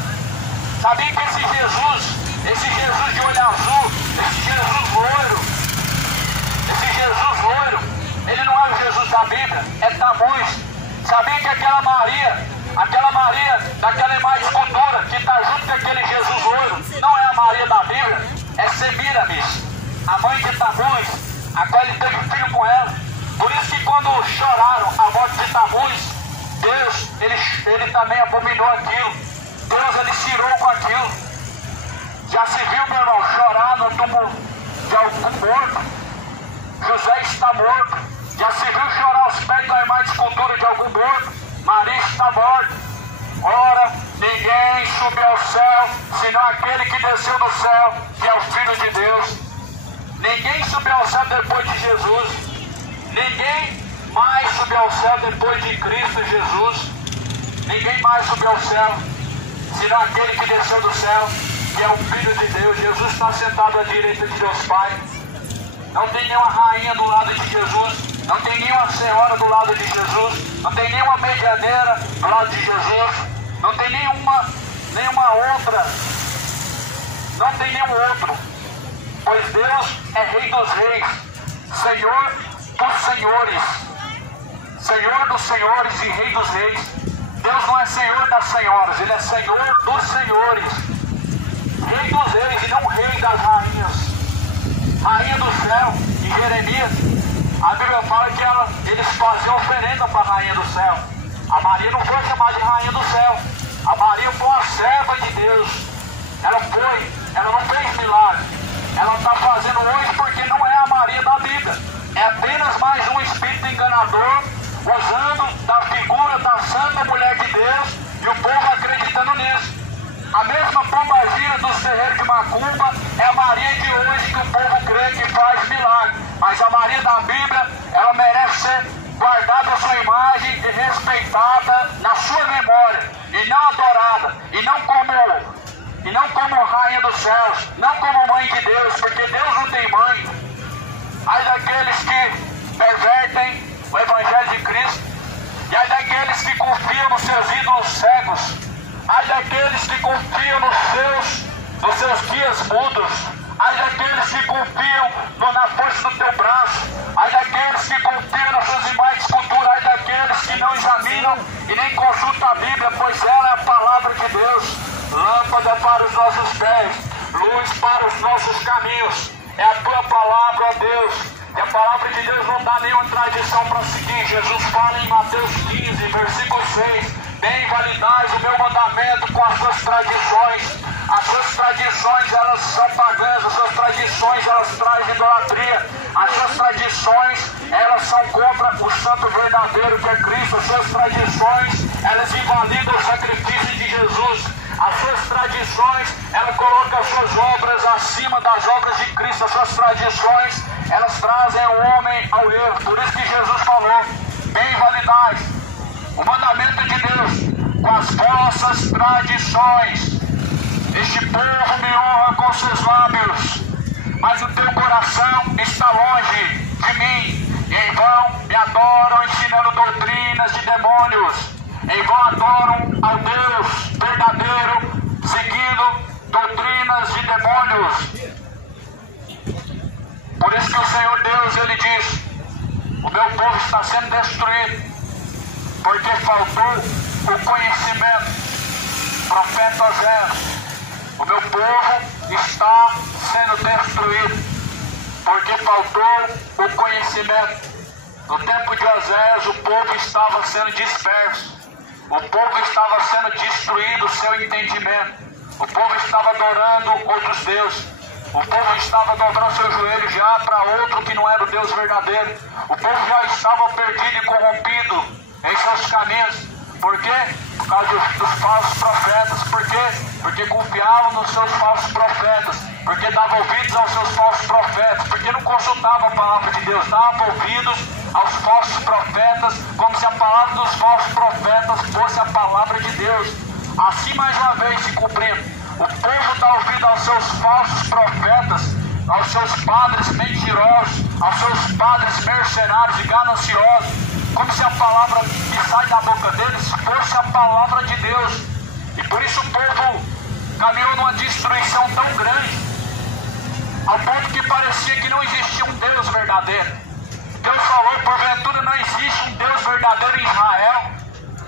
Sabia que esse Jesus de olho azul, esse Jesus loiro, ele não é o Jesus da Bíblia, é Tamuz. Sabia que aquela Maria daquela imagem de escultura que está junto com aquele Jesus loiro, não é a Maria da Bíblia, é Semíramis, a mãe de Tamuz, a qual ele teve filho com ela. Por isso que quando choraram a morte de Tamuz, Deus, ele também abominou aquilo. Deus, ele se irou com aquilo. Já se viu, meu irmão, chorar no túmulo de algum morto? José está morto. Já se viu chorar aos pés da imagem de escultura de algum morto? Maria está morta. Ora, ninguém subiu ao céu, senão aquele que desceu do céu, que é o Filho de Deus. Ninguém subiu ao céu depois de Jesus. Ninguém mais subiu ao céu depois de Cristo Jesus. Ninguém mais subiu ao céu, senão aquele que desceu do céu, que é o Filho de Deus. Jesus está sentado à direita de Deus Pai. Não tem nenhuma rainha do lado de Jesus, não tem nenhuma senhora do lado de Jesus, não tem nenhuma medianeira do lado de Jesus, não tem nenhuma outra, não tem nenhum outro, pois Deus é Rei dos Reis, Senhor dos Senhores, Senhor dos Senhores e Rei dos Reis. Deus não é Senhor das senhoras, Ele é Senhor dos Senhores, Rei dos Reis e não Rei das rainhas. Rainha do céu, em Jeremias, a Bíblia fala que eles faziam oferenda para a rainha do céu. A Maria não foi chamada de rainha do céu. A Maria foi uma serva de Deus. Ela não fez milagre. Ela está fazendo hoje porque não é a Maria da Bíblia. É apenas mais um espírito enganador, usando da figura da santa mulher de Deus, e o povo acreditando nisso. A mesma pombagira dos terreiros de Macumba é a Maria de hoje que o povo crê que faz milagre. Mas a Maria da Bíblia, ela merece ser guardada a sua imagem e respeitada na sua memória, e não adorada, e não dos céus, não como mãe de Deus, porque Deus não tem mãe. Ai daqueles que pervertem o Evangelho de Cristo, e ai daqueles que confiam nos seus ídolos cegos, ai daqueles que confiam nos seus guias mudos, ai daqueles que confiam na força do teu braço, ai daqueles que confiam nas suas imagens de escultura, ai daqueles que não examinam e nem consultam a Bíblia, pois ela é a palavra de Deus, lâmpada para os nossos pés, luz para os nossos caminhos. É a tua palavra, ó Deus. E a palavra de Deus não dá nenhuma tradição para seguir. Jesus fala em Mateus 15, versículo 6. Bem validais o meu mandamento com as suas tradições. As suas tradições, elas são pagãs. As suas tradições, elas trazem idolatria. As suas tradições, elas são contra o santo verdadeiro que é Cristo. As suas tradições, elas invalidam o sacrifício de Jesus. As suas tradições, ela coloca as suas obras acima das obras de Cristo. As suas tradições, elas trazem o homem ao erro. Por isso que Jesus falou, bem validais o mandamento de Deus com as vossas tradições. Este povo me honra com seus lábios, mas o teu coração está longe de mim. E em vão me adoram ensinando doutrinas de demônios. Em vão adoram ao Deus verdadeiro, seguindo doutrinas de demônios. Por isso que o Senhor Deus, Ele diz, o meu povo está sendo destruído, porque faltou o conhecimento. Profeta Osés, o meu povo está sendo destruído, porque faltou o conhecimento. No tempo de Osés, o povo estava sendo disperso. O povo estava sendo destruído o seu entendimento. O povo estava adorando outros deuses. O povo estava dobrando seu joelho já para outro que não era o Deus verdadeiro. O povo já estava perdido e corrompido em seus caminhos. Por quê? Por causa dos falsos profetas. Por quê? Porque confiavam nos seus falsos profetas. Porque davam ouvidos aos seus falsos profetas. Porque não consultavam a palavra de Deus. Davam ouvidos aos falsos profetas, como se a palavra dos falsos profetas fosse a palavra de Deus. Assim, mais uma vez, se cumprindo. O povo dá ouvido aos seus falsos profetas, aos seus padres mentirosos, aos seus padres mercenários e gananciosos, como se a palavra que sai da boca deles fosse a palavra de Deus. E por isso o povo caminhou numa destruição tão grande, ao ponto que parecia que não existia um Deus verdadeiro. Deus falou, porventura não existe um Deus verdadeiro em Israel,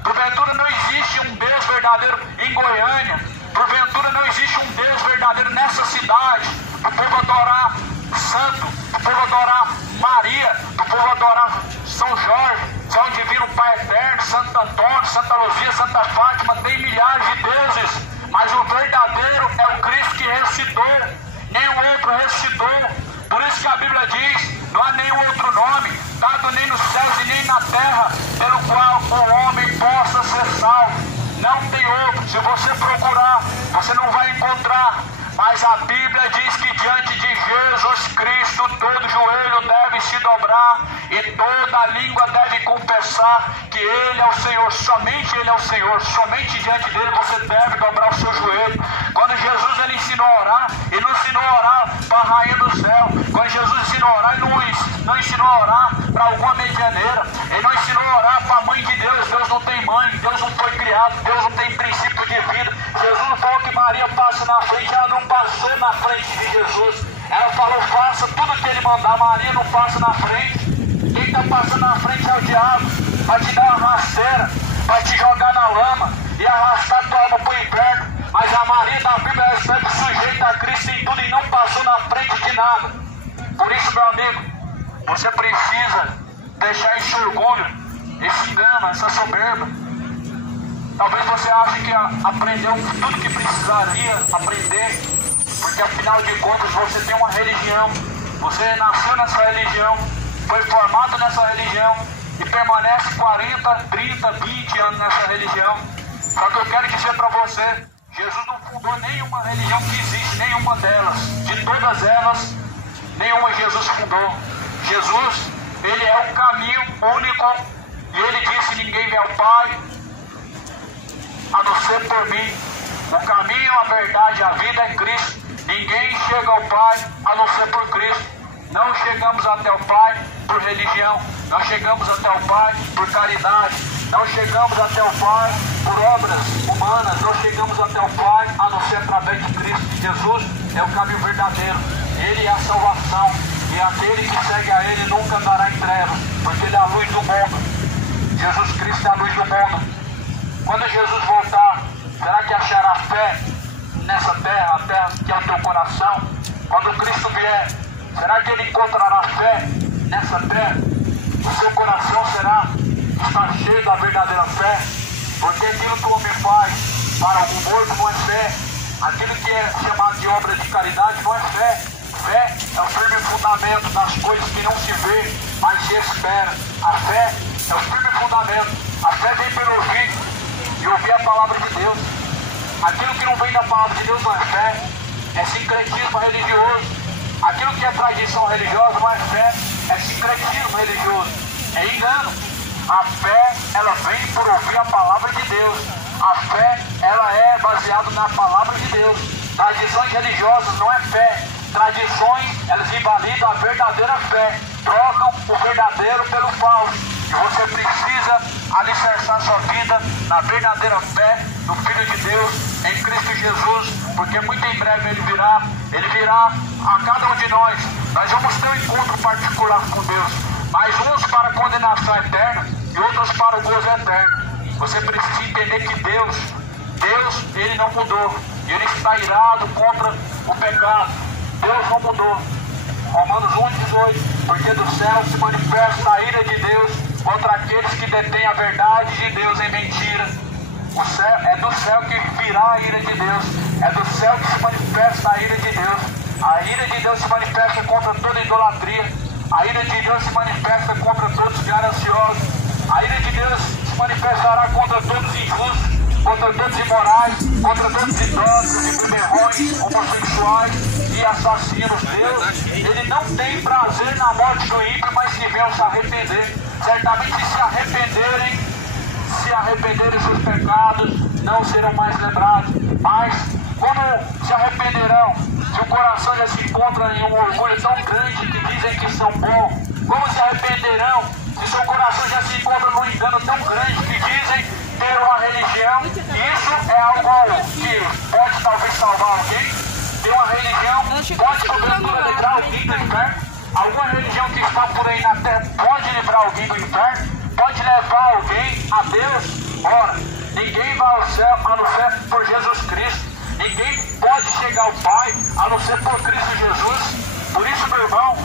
porventura não existe um Deus verdadeiro em Goiânia, porventura não existe um Deus verdadeiro nessa cidade. O povo adorar santo, o povo adorar Maria, o povo adorar São Jorge, São Divino Pai Eterno, Santo Antônio, Santa Luzia, Santa Fátima, tem milhares de deuses, mas o verdadeiro é o Cristo que ressuscitou, nenhum outro ressuscitou. Por isso que a Bíblia diz, não há nenhum outro nome, dado nem nos céus e nem na terra, pelo qual o homem possa ser salvo. Não tem outro. Se você procurar, você não vai encontrar. Mas a Bíblia diz que diante de Jesus Cristo, todo joelho deve se dobrar e toda língua deve confessar que Ele é o Senhor, somente Ele é o Senhor, somente diante dEle você deve dobrar o seu joelho. Quando Jesus Ele ensinou a orar, Ele não ensinou a orar para a rainha do céu. Quando Jesus ensinou a orar, Ele não ensinou a orar para alguma medianeira. Ele não ensinou a orar para a mãe de Deus. Deus não tem mãe, Deus não foi criado, Deus não tem princípio de vida. Jesus não falou que Maria passa na frente, ela não passou na frente de Jesus. Ela falou, faça tudo que Ele mandar. Maria não passa na frente. Quem está passando na frente é o diabo. Vai te dar uma rasteira, vai te jogar na lama e arrastar tua alma para o inferno. Mas a Maria da Bíblia é sempre sujeita a Cristo em tudo e não passou na frente de nada. Por isso, meu amigo, você precisa deixar esse orgulho, esse engano, essa soberba. Talvez você ache que aprendeu tudo que precisaria aprender, porque afinal de contas você tem uma religião, você nasceu nessa religião, foi formado nessa religião e permanece 40, 30, 20 anos nessa religião. Só que eu quero dizer para você, Jesus não fundou nenhuma religião que existe, nenhuma delas. De todas elas, nenhuma Jesus fundou. Jesus, Ele é o caminho único e Ele disse, ninguém vê ao Pai a não ser por mim. O caminho, a verdade e a vida é Cristo. Ninguém chega ao Pai a não ser por Cristo. Não chegamos até o Pai por religião. Não chegamos até o Pai por caridade. Não chegamos até o Pai por obras humanas. Não chegamos até o Pai a não ser através de Cristo. Jesus é o caminho verdadeiro. Ele é a salvação. E aquele que segue a Ele nunca andará em trevas, porque Ele é a luz do mundo. Jesus Cristo é a luz do mundo. Quando Jesus voltar, será que achará fé nessa terra, a terra que é o teu coração? Quando Cristo vier, será que Ele encontrará fé nessa terra? O seu coração está cheio da verdadeira fé? Porque aquilo que o homem faz para algum morto não é fé. Aquilo que é chamado de obra de caridade não é fé. Fé é o firme fundamento das coisas que não se vê, mas se espera. A fé é o firme fundamento. A fé vem pelo ouvir e ouvir a palavra de Deus. Aquilo que não vem da palavra de Deus não é fé, é sincretismo religioso. Aquilo que é tradição religiosa não é fé, é sincretismo religioso, é engano. A fé, ela vem por ouvir a palavra de Deus. A fé, ela é baseada na palavra de Deus. Tradições religiosas não é fé. Tradições, elas invalidam a verdadeira fé, trocam o verdadeiro pelo falso. E você precisa alicerçar sua vida na verdadeira fé do Filho de Deus, em Cristo Jesus, porque muito em breve Ele virá a cada um de nós. Nós vamos ter um encontro particular com Deus, mas uns para a condenação eterna e outros para o gozo eterno. Você precisa entender que Deus, Ele não mudou, e Ele está irado contra o pecado. Deus não mudou. Romanos 1,18, porque do céu se manifesta a ira de Deus contra aqueles que detêm a verdade de Deus em mentira. É do céu que virá a ira de Deus. É do céu que se manifesta a ira de Deus. A ira de Deus se manifesta contra toda idolatria. A ira de Deus se manifesta contra todos os gananciosos. A ira de Deus se manifestará contra todos os injustos, contra todos os imorais, contra todos os idólatras, beberrões, homossexuais e assassinos. Deus, Ele não tem prazer na morte do ímpio, mas se vier se arrepender. Certamente se arrependerem seus pecados, não serão mais lembrados. Mas quando se arrependerão, se o coração já se encontra em um orgulho tão grande que dizem que são bons, como se arrependerão se seu coração já se encontra num engano tão grande que dizem ter uma religião? Isso é algo que pode talvez salvar alguém. Ter uma religião pode porventura livrar alguém do inferno. Alguma religião que está por aí na terra pode livrar alguém do inferno? Pode levar alguém a Deus? Ora, ninguém vai ao céu a não ser por Jesus Cristo. Ninguém pode chegar ao Pai a não ser por Cristo Jesus. Por isso, meu irmão,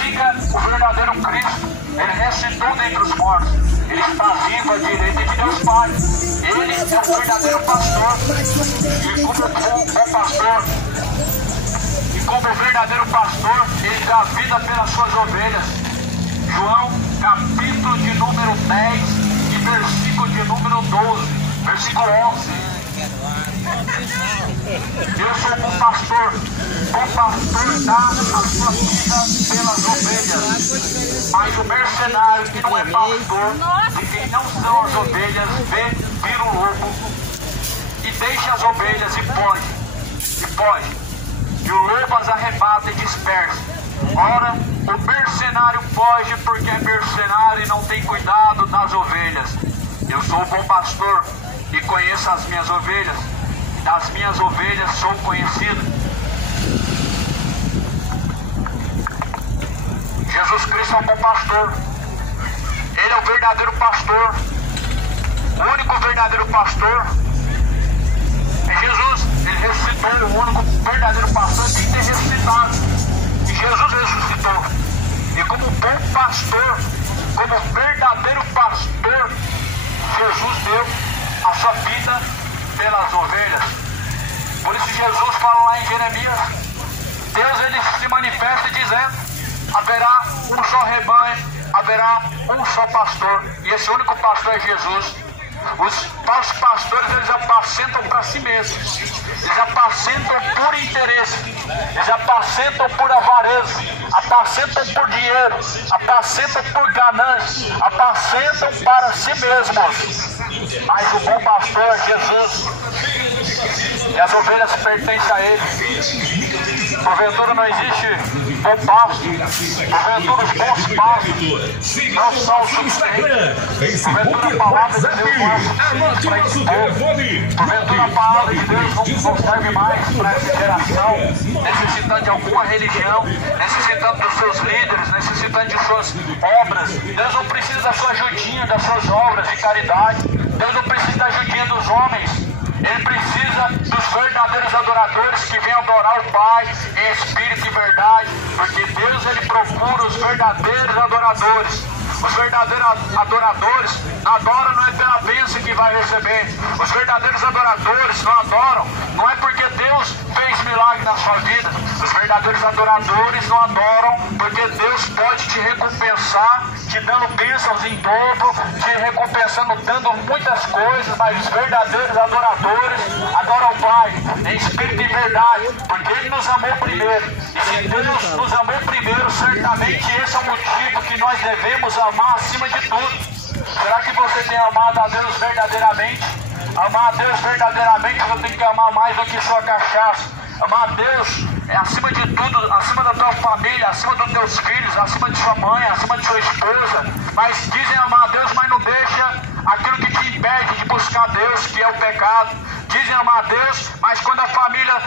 siga o verdadeiro Cristo. Ele ressuscitou dentre os mortos. Ele está vivo à direita de Deus Pai. Ele é o verdadeiro pastor. E como verdadeiro pastor, ele dá vida pelas suas ovelhas. João, capítulo de número 10 e versículo de número 12, versículo 11. Eu sou um pastor. O pastor dá a sua vida pelas ovelhas. Mas o mercenário que não é pastor, de quem não são as ovelhas, vira um lobo e deixa as ovelhas e foge. E o lobo as arrebata e dispersa. Ora, o mercenário foge porque é mercenário e não tem cuidado das ovelhas. Eu sou o bom pastor e conheço as minhas ovelhas. Das minhas ovelhas sou conhecido. Jesus Cristo é o bom pastor. Ele é o verdadeiro pastor. O único verdadeiro pastor é Jesus. Ele ressuscitou. O único verdadeiro pastor tem que ter ressuscitado. E Jesus ressuscitou. E como bom pastor, como verdadeiro pastor, Jesus deu a sua vida pelas ovelhas. Por isso Jesus fala lá em Jeremias, Deus ele se manifesta dizendo, haverá um só rebanho, haverá um só pastor, e esse único pastor é Jesus. Os falsos pastores, eles apacentam para si mesmos. Eles apacentam por interesse. Eles apacentam por avareza. Apacentam por dinheiro. Apacentam por ganância. Apacentam para si mesmos. Mas o bom pastor é Jesus. E as ovelhas pertencem a Ele. Porventura não existe bom pasto. Porventura os bons pastos não são suficientes. Porventura a palavra de Deus não é suficiente para esse povo. Porventura a palavra de Deus não serve mais para essa geração, necessitando de alguma religião, necessitando dos seus líderes, necessitando de suas obras. Deus não precisa da sua ajudinha, das suas obras de caridade. Deus não precisa da ajudinha dos homens. Ele precisa dos verdadeiros adoradores que venham adorar o Pai em espírito e verdade, porque Deus, ele procura os verdadeiros adoradores. Os verdadeiros adoradores adoram não é pela bênção que vai receber. Os verdadeiros adoradores não adoram, não é porque Deus fez milagre na sua vida. Os verdadeiros adoradores não adoram porque Deus pode te recompensar, te dando bênçãos em dobro, te recompensando, dando muitas coisas. Mas os verdadeiros adoradores adoram o Pai em espírito e verdade, porque Ele nos amou primeiro. E se Deus nos amou primeiro, certamente esse é o motivo que nós devemos amar acima de tudo. Será que você tem amado a Deus verdadeiramente? Amar a Deus verdadeiramente, você tem que amar mais do que sua cachaça. Amar a Deus é acima de tudo, acima da tua família, acima dos teus filhos, acima de sua mãe, acima de sua esposa. Mas dizem amar a Deus, mas não deixa aquilo que te impede de buscar Deus, que é o pecado. Dizem amar a Deus, mas quando a família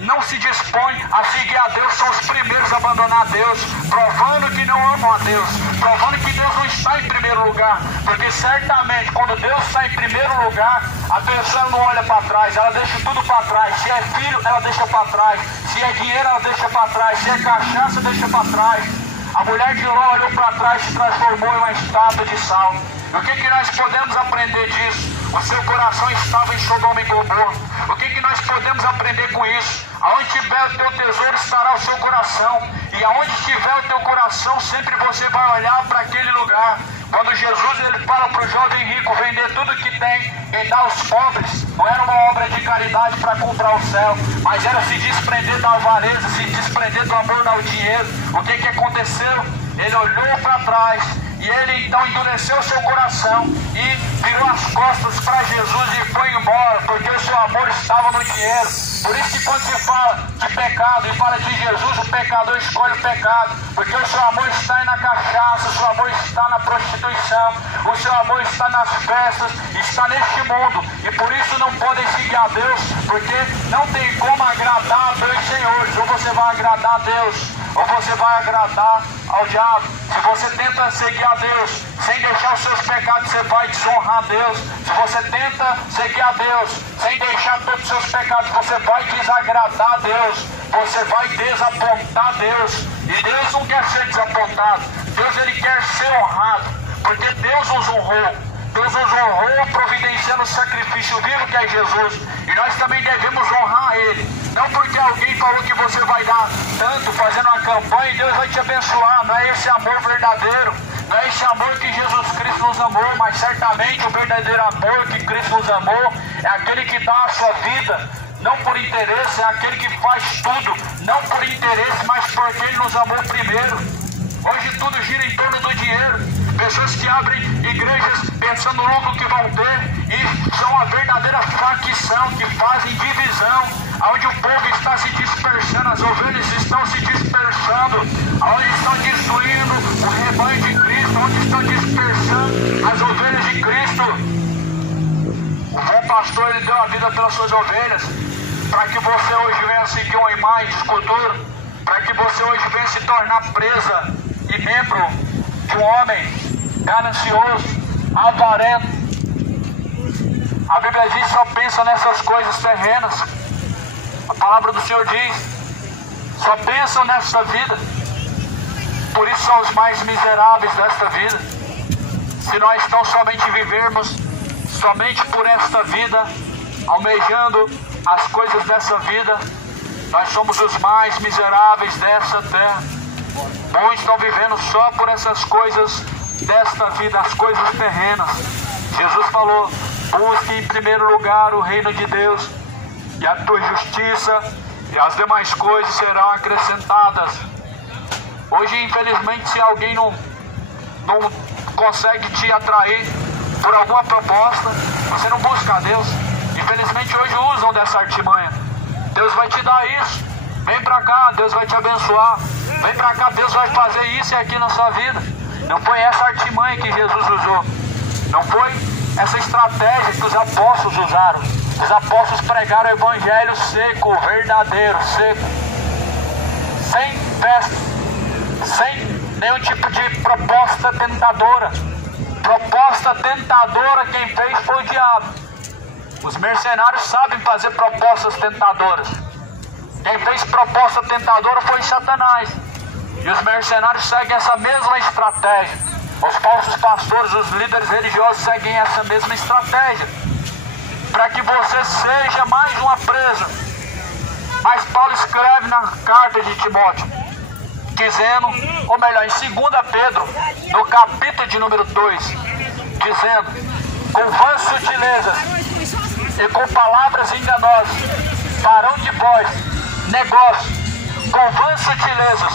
não se dispõe a seguir a Deus, são os primeiros a abandonar a Deus, provando que não amam a Deus, provando que Deus não está em primeiro lugar. Porque certamente quando Deus está em primeiro lugar, a pessoa não olha para trás, ela deixa tudo para trás. Se é filho, ela deixa para trás. Se é dinheiro, ela deixa para trás. Se é cachaça, deixa para trás. A mulher de Ló olhou para trás e se transformou em uma estátua de sal. E o que nós podemos aprender disso? O seu coração estava em Sodoma e Gomorra. O que nós podemos aprender com isso? Aonde tiver o teu tesouro estará o seu coração. E aonde estiver o teu coração, sempre você vai olhar para aquele lugar. Quando Jesus ele fala para o jovem rico vender tudo que tem e dar aos pobres, não era uma obra de caridade para comprar o céu, mas era se desprender da avareza, se desprender do amor ao dinheiro. O que aconteceu? Ele olhou para trás e ele então endureceu o seu coração e virou as costas para Jesus e foi embora, porque o seu amor estava no dinheiro. Por isso que quando se fala de pecado e fala de Jesus, o pecador escolhe o pecado, porque o seu amor está na cachaça, o seu amor está na prostituição, o seu amor está nas festas, está neste mundo, e por isso não podem seguir a Deus, porque não tem como agradar a dois senhores. Ou você vai agradar a Deus, ou você vai agradar ao diabo. Se você tenta seguir a Deus sem deixar os seus pecados, você vai desonrar a Deus. Se você tenta seguir a Deus sem deixar todos os seus pecados, você vai desagradar a Deus, você vai desapontar Deus. E Deus não quer ser desapontado. Deus ele quer ser honrado, porque Deus nos honrou. Deus nos honrou providenciando o sacrifício vivo que é Jesus. E nós também devemos honrar Ele. Não porque alguém falou que você vai dar tanto fazendo uma campanha e Deus vai te abençoar. Não é esse amor verdadeiro. Não é esse amor que Jesus Cristo nos amou. Mas certamente o verdadeiro amor que Cristo nos amou é aquele que dá a sua vida, não por interesse. É aquele que faz tudo, não por interesse, mas porque Ele nos amou primeiro. Hoje tudo gira em torno do dinheiro. Pessoas que abrem igrejas pensando no lucro que vão ter e são uma verdadeira facção que fazem divisão, onde o povo está se dispersando, as ovelhas estão se dispersando, onde estão destruindo o rebanho de Cristo, onde estão dispersando as ovelhas de Cristo. O bom pastor ele deu a vida pelas suas ovelhas, para que você hoje venha seguir uma imagem de escultura, para que você hoje venha se tornar presa e membro de um homem ganancioso, avarento. A Bíblia diz: só pensa nessas coisas terrenas. A palavra do Senhor diz: só pensam nessa vida. Por isso são os mais miseráveis desta vida. Se nós tão somente vivermos somente por esta vida, almejando as coisas dessa vida, nós somos os mais miseráveis dessa terra. Muitos estão vivendo só por essas coisas desta vida, as coisas terrenas. Jesus falou: Busque em primeiro lugar o reino de Deus e a tua justiça, e as demais coisas serão acrescentadas. Hoje, infelizmente, se alguém não consegue te atrair por alguma proposta, você não busca a Deus. Infelizmente, hoje usam dessa artimanha. Deus vai te dar isso. Vem pra cá, Deus vai te abençoar. Vem pra cá, Deus vai fazer isso e aquilo na sua vida. Não foi essa artimanha que Jesus usou. Não foi essa estratégia que os apóstolos usaram. Os apóstolos pregaram o evangelho seco, verdadeiro, seco. Sem festa, sem nenhum tipo de proposta tentadora. Proposta tentadora quem fez foi o diabo. Os mercenários sabem fazer propostas tentadoras. Quem fez proposta tentadora foi Satanás. E os mercenários seguem essa mesma estratégia. Os falsos pastores, os líderes religiosos seguem essa mesma estratégia. Para que você seja mais uma presa. Mas Paulo escreve na carta de Timóteo, dizendo, ou melhor, em 2 Pedro, no capítulo de número 2, dizendo, com vãs sutilezas e com palavras enganosas, farão de vós negócio, com vãs sutilezas,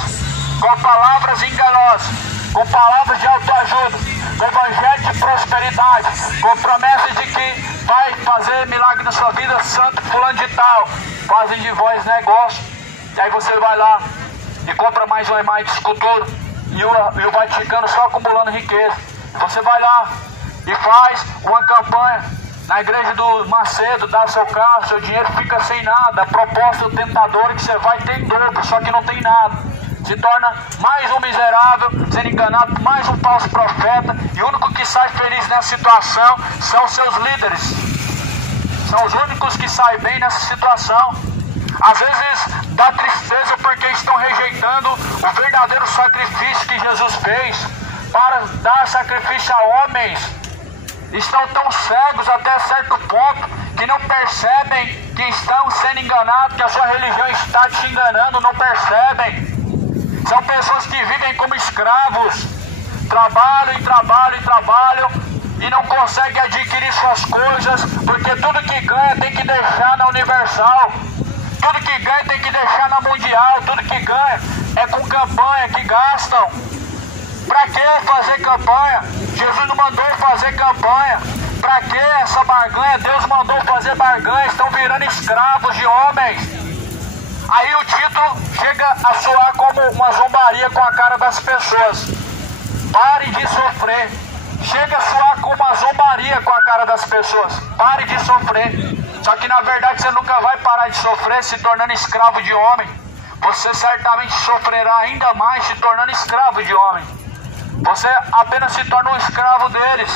com palavras enganosas, com palavras de autoajuda, com evangelho de prosperidade, com promessa de que vai fazer milagre na sua vida, santo fulano de tal, fazem de vós negócio, e aí você vai lá e compra mais uma imagem de escultura, e o Vaticano só acumulando riqueza. Você vai lá e faz uma campanha na igreja do Macedo, dá seu carro, seu dinheiro, fica sem nada. A proposta tentadora que você vai ter em dobro, só que não tem nada. Se torna mais um miserável, sendo enganado, mais um falso profeta, e o único que sai feliz nessa situação são seus líderes. São os únicos que saem bem nessa situação. Às vezes dá tristeza porque estão rejeitando o verdadeiro sacrifício que Jesus fez para dar sacrifício a homens. Estão tão cegos até certo ponto que não percebem que estão sendo enganados, que a sua religião está te enganando, não percebem. São pessoas que vivem como escravos, trabalham e trabalham e trabalham e não conseguem adquirir suas coisas, porque tudo que ganha tem que deixar na Universal. Tudo que ganha tem que deixar na Mundial, tudo que ganha é com campanha que gastam. Pra que fazer campanha? Jesus não mandou fazer campanha. Pra que essa barganha? Deus mandou fazer barganha, estão virando escravos de homens. Aí o título chega a soar como uma zombaria com a cara das pessoas. Pare de sofrer. Chega a soar como uma zombaria com a cara das pessoas. Pare de sofrer. Só que na verdade você nunca vai parar de sofrer se tornando escravo de homem. Você certamente sofrerá ainda mais se tornando escravo de homem. Você apenas se torna um escravo deles,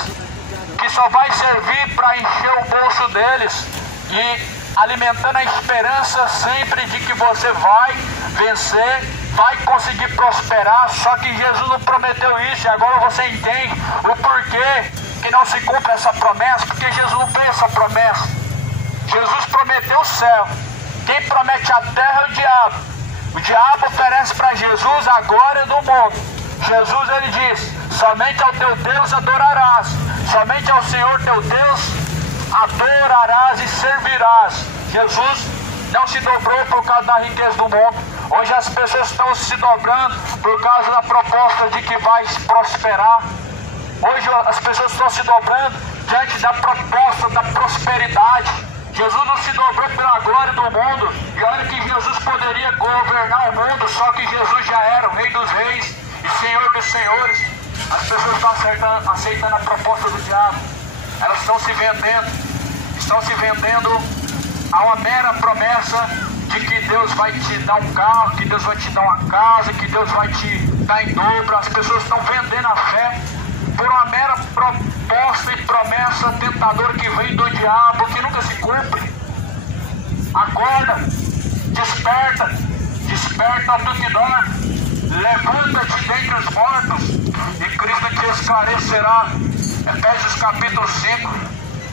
que só vai servir para encher o bolso deles e alimentando a esperança sempre de que você vai vencer, vai conseguir prosperar. Só que Jesus não prometeu isso, e agora você entende o porquê que não se cumpre essa promessa, porque Jesus não fez essa promessa. Jesus prometeu o céu. Quem promete a terra é o diabo. O diabo oferece para Jesus a glória do mundo. Jesus, ele diz, somente ao teu Deus adorarás, somente ao Senhor teu Deus adorarás e servirás. Jesus não se dobrou por causa da riqueza do mundo. Hoje as pessoas estão se dobrando por causa da proposta de que vai prosperar. Hoje as pessoas estão se dobrando diante da proposta da prosperidade. Jesus não se dobrou pela glória do mundo. E olha que Jesus poderia governar o mundo, só que Jesus já era o Rei dos Reis e Senhor dos Senhores. As pessoas estão aceitando a proposta do diabo. Elas estão se vendendo a uma mera promessa de que Deus vai te dar um carro, que Deus vai te dar uma casa, que Deus vai te dar em dobro. As pessoas estão vendendo a fé por uma mera proposta e promessa tentadora que vem do diabo, que nunca se cumpre. Acorda, desperta, tu que dorme. Levanta-te dentre os mortos e Cristo te esclarecerá. Efésios capítulo 5.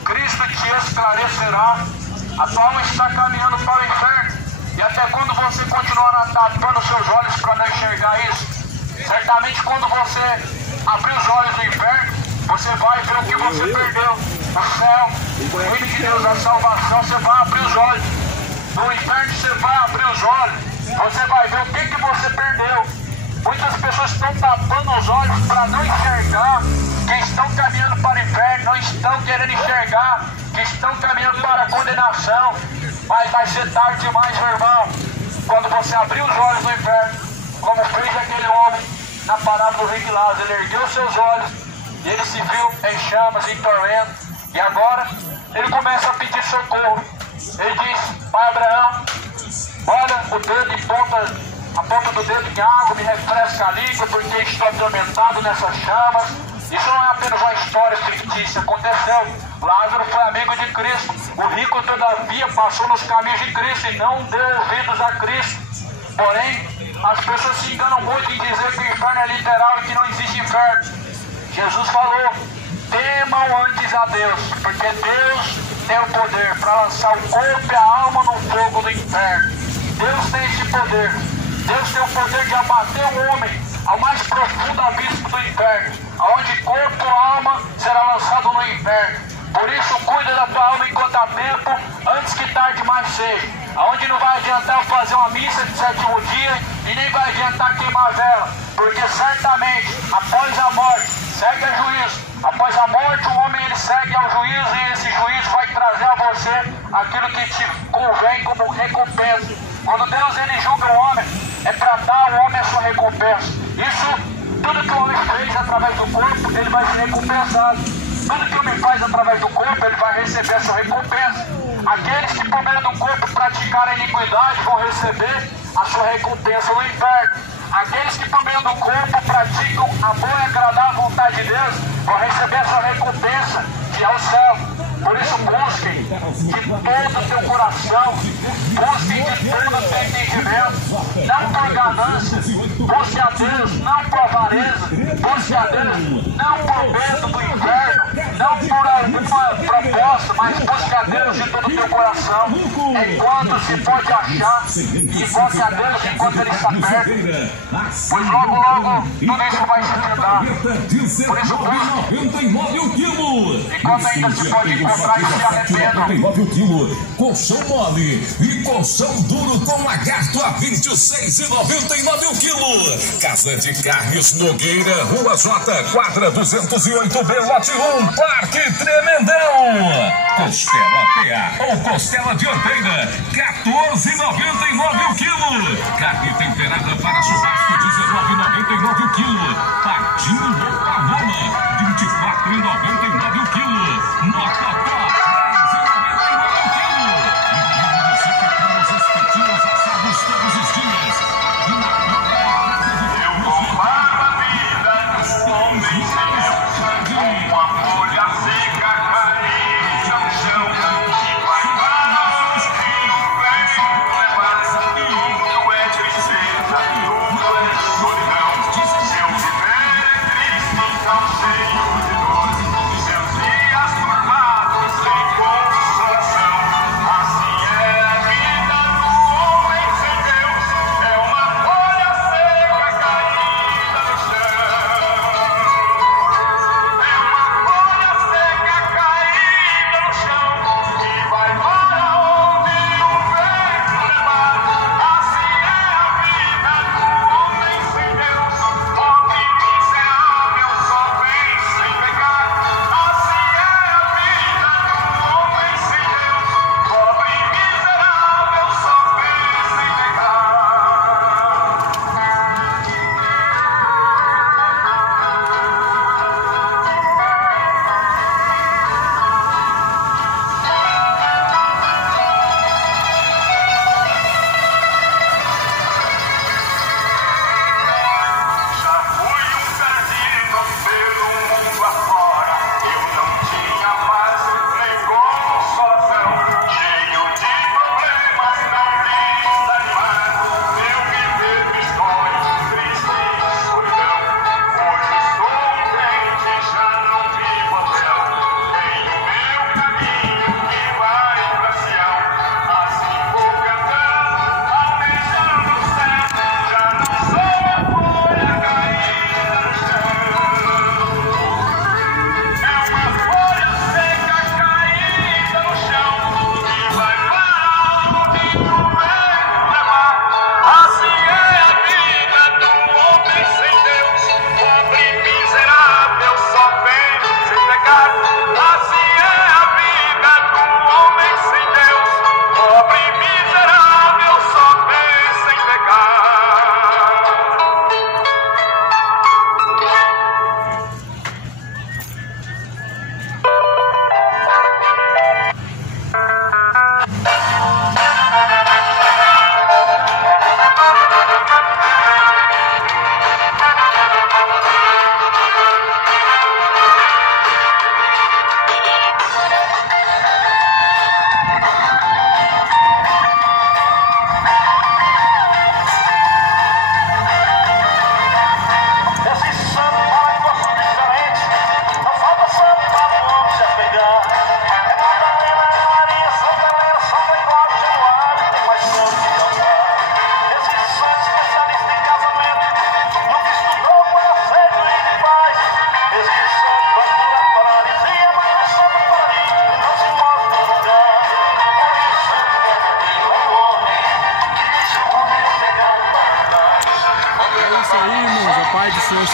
Cristo te esclarecerá. A tua alma está caminhando para o inferno. E até quando você continuar tapando os seus olhos para não enxergar isso? Certamente quando você abrir os olhos do inferno, você vai ver o que você perdeu. O céu, o reino de Deus, a salvação, você vai abrir os olhos. No inferno você vai abrir os olhos. Você vai ver o que você perdeu. Muitas pessoas estão tapando os olhos para não enxergar que estão caminhando para o inferno, não estão querendo enxergar que estão caminhando para a condenação. Mas vai ser tarde demais, meu irmão, quando você abrir os olhos do inferno, como fez aquele homem na parábola do rico Lázaro. Ele ergueu seus olhos e ele se viu em chamas, em tormento. E agora ele começa a pedir socorro. Ele diz: Pai Abraão, olha o dedo em a ponta do dedo em água, me refresca a língua, porque estou atormentado nessas chamas. Isso não é apenas uma história fictícia, aconteceu. Lázaro foi amigo de Cristo. O rico, todavia, passou nos caminhos de Cristo e não deu ouvidos a Cristo. Porém, as pessoas se enganam muito em dizer que o inferno é literal e que não existe inferno. Jesus falou: temam antes a Deus, porque Deus tem o poder para lançar o corpo e a alma no fogo do inferno. Deus tem esse poder. Deus tem o poder de abater o homem ao mais profundo abismo do inferno, aonde corpo e alma será lançado no inferno. Por isso, cuida da tua alma enquanto há tempo, antes que tarde mais seja. Aonde não vai adiantar fazer uma missa de sétimo dia e nem vai adiantar queimar vela, porque certamente, após a morte, segue a juízo. Após a morte, o homem ele segue ao juízo e esse juízo vai trazer a você aquilo que te convém como recompensa. Quando Deus ele julga o homem, é para dar ao homem a sua recompensa. Isso, tudo que o homem fez através do corpo, ele vai ser recompensado. Tudo que o homem faz através do corpo, ele vai receber a sua recompensa. Aqueles que por meio do corpo praticarem a iniquidade vão receber a sua recompensa no inferno. Aqueles que por meio do corpo praticam a boa e agradável vontade de Deus vão receber a sua recompensa, que é o céu. Por isso busquem de todo o teu coração, busquem de todo o teu entendimento, não por ganância, busque a Deus não por avareza, busque a Deus não por medo do inferno, não por alguma proposta, mas busque a Deus de todo o teu coração, enquanto se pode achar, e invoque a Deus enquanto Ele está perto, pois logo, logo, tudo isso vai se findar. Por isso busque, enquanto ainda se pode encontrar e se arrependa. Colchão mole e colchão duro com lagarto a 26,99 o quilo. Casa de Carnes Nogueira, Rua J, quadra 208B, lote 1, Parque Tremendão. Costela PA ou costela dianteira, 14,99 o quilo. Carne temperada para churrasco, 19,99 o quilo. Patinho ou paloma, 24,99 o quilo. Mocotó, 10,99 o quilo. E para você que come os espetinhos assados todos os dias. Eu comparo a vida dos homens com uma folha seca, carinha no chão, que vai para o inferno levar. Tudo é tristeza, tudo é solidão. Seu viver é triste, tão cheio de dor. Seus dias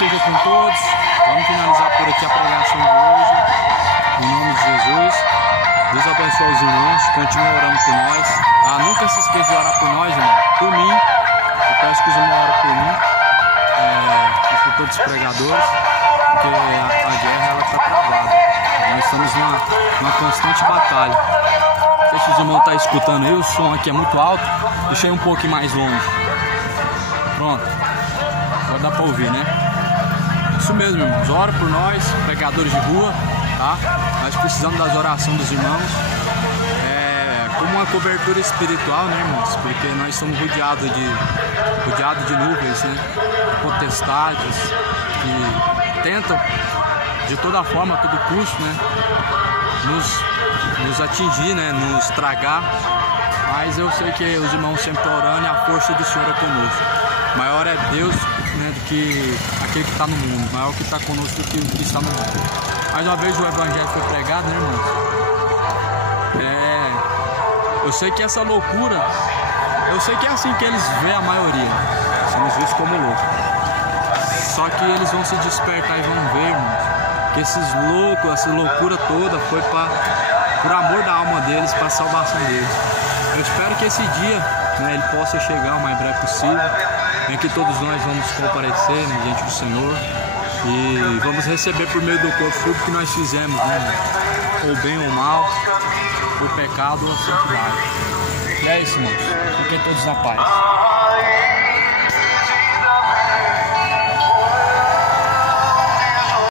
seja com todos. Vamos finalizar por aqui a pregação de hoje. Em nome de Jesus. Deus abençoe os irmãos. Continue orando por nós. Tá? Nunca se esqueça de orar por nós, irmão. Por mim. Eu peço que os irmãos orem por mim. E por todos os pregadores. Porque a guerra ela está travada. Nós estamos numa constante batalha. Não sei se os irmãos estão escutando aí. O som aqui é muito alto. Deixei um pouquinho mais longe. Pronto. Agora dá para ouvir, né? Isso mesmo, irmãos. Ora por nós, pregadores de rua, tá? Nós precisamos das orações dos irmãos. Como uma cobertura espiritual, né, irmãos? Porque nós somos rodeados de nuvens, né? Potestades que tentam, de toda forma, a todo custo, né? Nos atingir, né? Nos tragar. Mas eu sei que os irmãos sempre estão orando e a força do Senhor é conosco. Maior é Deus, né, do que aquele que está no mundo. Maior que está conosco do que o que está no mundo. Mais uma vez o Evangelho foi pregado, né, irmãos? Eu sei que essa loucura, eu sei que é assim que eles veem a maioria. Somos vistos como loucos. Só que eles vão se despertar e vão ver, irmãos, que esses loucos, essa loucura toda foi por amor da alma deles, para a salvação deles. Eu espero que esse dia, né, ele possa chegar o mais breve possível, em que todos nós vamos comparecer, né, diante do Senhor, e vamos receber por meio do corpo tudo que nós fizemos, né, ou bem ou mal, por pecado ou a santidade. E é isso, irmãos. Fiquem todos na paz.